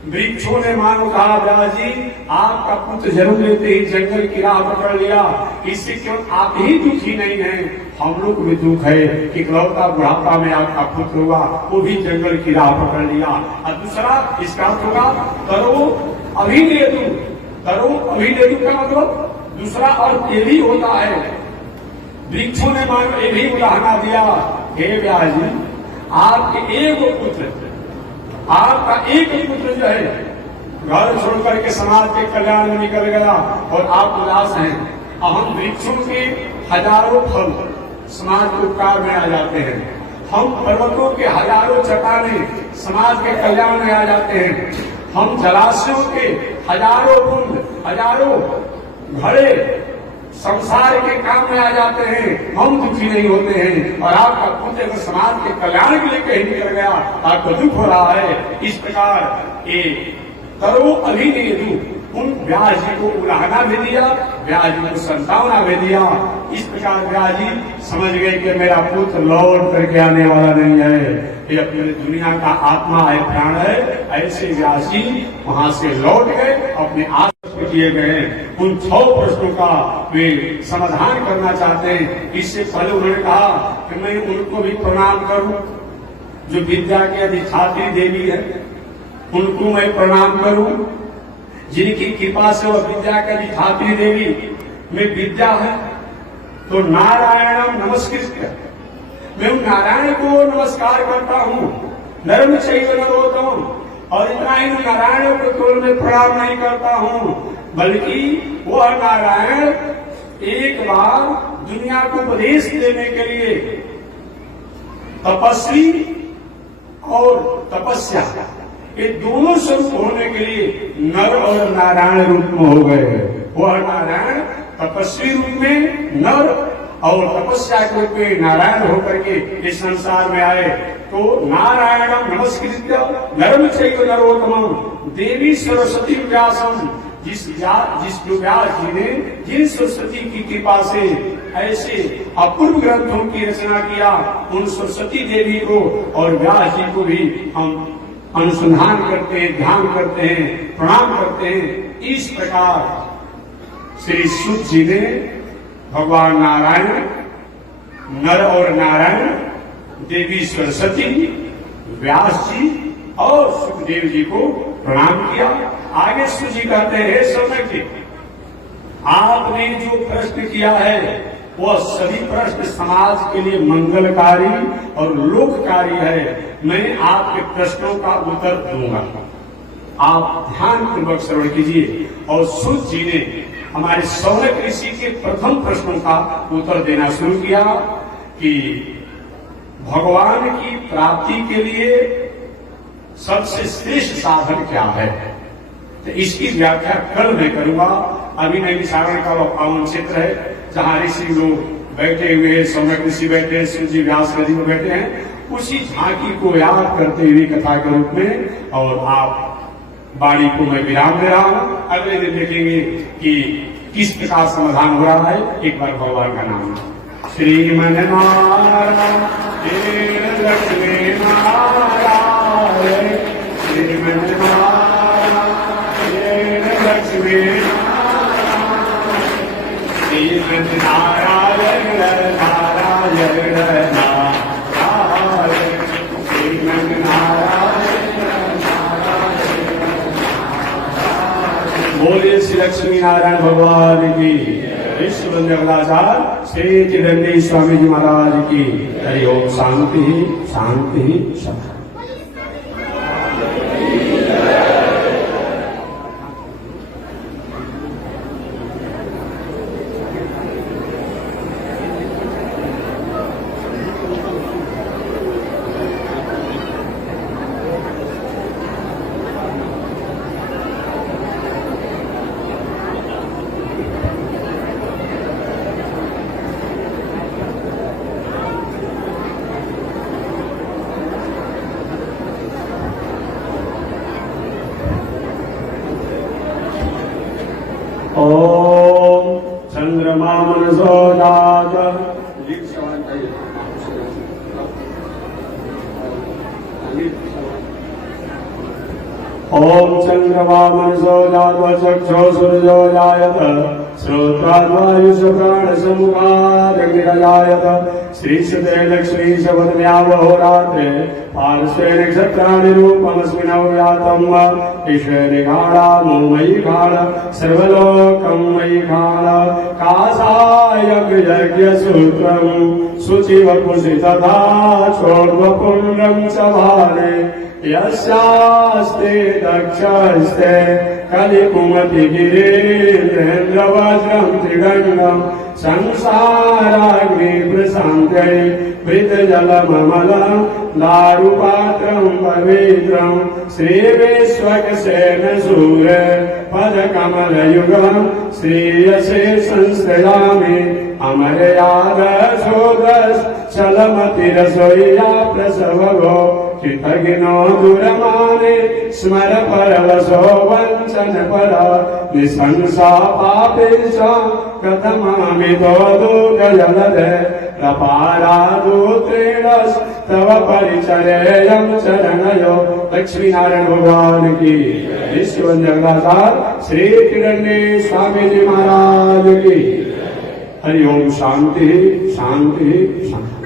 वृक्षों ने मानो कहा व्यास जी आपका पुत्र जन्म लेते ही जंगल की राह पकड़ लिया, इससे क्यों आप ही दुखी नहीं है, हम लोग भी दुख है कि लौटा बुढ़ापा में आपका पुत्र हुआ, वो भी जंगल की राह पकड़ लिया। और दूसरा इसका होगा करो अभिनेदु, करो अभिनेदु का मतलब दूसरा अर्थ ये भी होता है, वृक्षों ने मानो ये भी उदाहरण दिया, हे व्यास जी आपके एक पुत्र, आपका एक ही पुत्र जो है घर छोड़ करके समाज के कल्याण में निकल गया और आप उदास हैं। हम वृक्षों के हजारों फल समाज के उपकार में आ जाते हैं, हम पर्वतों के हजारों चट्टाने समाज के कल्याण में आ जाते हैं, हम जलाशयों के हजारों कुंड, हजारों घड़े संसार के काम में आ जाते हैं, हम दुखी नहीं होते हैं। और आपका पुत्र समाज के कल्याण के लिए कहीं निकल गया, आपको दुख हो रहा है। इस प्रकार ये करो अभिनेदु, उन व्यास जी को उलाहना भी दिया, व्यास जी को संतावना भी दिया। इस प्रकार व्यास जी समझ गए कि मेरा पुत्र लौट करके आने वाला नहीं है, ये अपनी दुनिया का आत्मा है, प्राण है। ऐसे व्यास जी वहां से लौट गए, अपने आत्मा किए गए। उन 6 प्रश्नों का वे समाधान करना चाहते हैं। इससे पहले उन्होंने कहा कि मैं उनको भी प्रणाम करूं जो विद्या की अधिष्ठात्री देवी है, उनको मैं प्रणाम करूं जिनकी कृपा से वह विद्या की अधिष्ठात्री देवी में विद्या है। तो नारायणम नमस्कृत्य, मैं उन नारायण को नमस्कार करता हूं, नरम चैव नरोत्तम। और इतना ही नारायण को केवल मैं प्रणाम नहीं करता हूं, बल्कि वह नारायण एक बार दुनिया को उपदेश देने के लिए तपस्वी और तपस्या, ये दोनों स्वरूप होने के लिए नर और नारायण रूप में हो गए। वह नारायण तपस्वी रूप में नर और तपस्या के रूप में नारायण होकर के इस संसार में आए। तो नारायणम नमस्कृत्य नरम चैव नरोत्तमम देवी सरस्वती व्यासम, जिस व्यास जी ने जिन सरस्वती की कृपा से ऐसे अपूर्व ग्रंथों की रचना किया, उन सरस्वती देवी को और व्यास जी को भी हम अनुसंधान करते हैं, ध्यान करते हैं, प्रणाम करते हैं। इस प्रकार श्री सुत जी ने भगवान नारायण, नर और नारायण, देवी सरस्वती, व्यास जी और सुखदेव जी को प्रणाम किया। आगे सुत जी कहते हैं, समय के आपने जो प्रश्न किया है वह सभी प्रश्न समाज के लिए मंगलकारी और लोककारी है। मैं आपके प्रश्नों का उत्तर दूंगा, आप ध्यान पूर्वक श्रवण कीजिए। और सुत जी ने हमारे सौनक ऋषि के प्रथम प्रश्नों का उत्तर देना शुरू किया कि भगवान की प्राप्ति के लिए सबसे श्रेष्ठ साधन क्या है। तो इसकी व्याख्या कल मैं करूंगा। अभी नैमिषारण्य का वह पावन क्षेत्र है जहां ऋषि लोग बैठे हुए, सौनक ऋषि बैठे हैं, सूर्य जी व्यास नदी में बैठे हैं। उसी झांकी को याद करते हुए कथा के रूप में और आप वाणी को मैं विराम दे रहा हूं। अगले दिन देखेंगे कि किस प्रकार समाधान हो रहा है। एक बार भगवान का नाम श्रीमन नारायण लक्ष्मी नारायण, श्रीमन नारायण लक्ष्मी श्रीमन नारायण नारायण नारायण, श्रीमन नारायण बोले श्री लक्ष्मी नारायण भगवान की, विश्व वंदनाचार्य श्री चिदंबरी स्वामी जी महाराज की। हरि ओम। शांति शांति शांति। ओम चंद्रमा मनसो जात ओम चंद्रमा मनसो जात चक्षो सूर्यो जायत, श्रोत्राद्वायुष प्राण समुखादग्निरजायत, श्रीशते लक्ष्मी शवन्यावहोरात्रे पार्श्वे नक्षत्राणि रूपमस्मिन् अव्यातम्, ईशे निगाढा मयि गाढ सर्वलोकं मयि गाढ, कासाय यज्ञसूत्रम् शुचिवपुषि तथा चोर्ध्वपुण्ड्रं च भारे, यस्यास्ते दक्षस्ते कलिकुमतिगिरीन्द्रेन्द्रवज्रं त्रिदण्डं, संसाराग्नि प्रशान्त्यै भृतजलममलं दारुपात्रं पवित्रं, श्रीविश्वक्सेन सूर्य पदकमलयुगं श्रीयसे संश्रयामि, अमरयादशोदश चलमतिरसोय्या प्रसवगो, कृतघ्नो दुरमाने स्मर परवशो वञ्चन परा, निशंसा पापेश कथमामितो दुःखजलधे, प्रपारादूत्रेणस् तव परिचरेयं चरणयो। लक्ष्मी नारायण भगवान की, विश्व वंदनाचार्य श्री चिदंबरी स्वामी जी महाराज की। हरि ओम। शांति शांति शांति।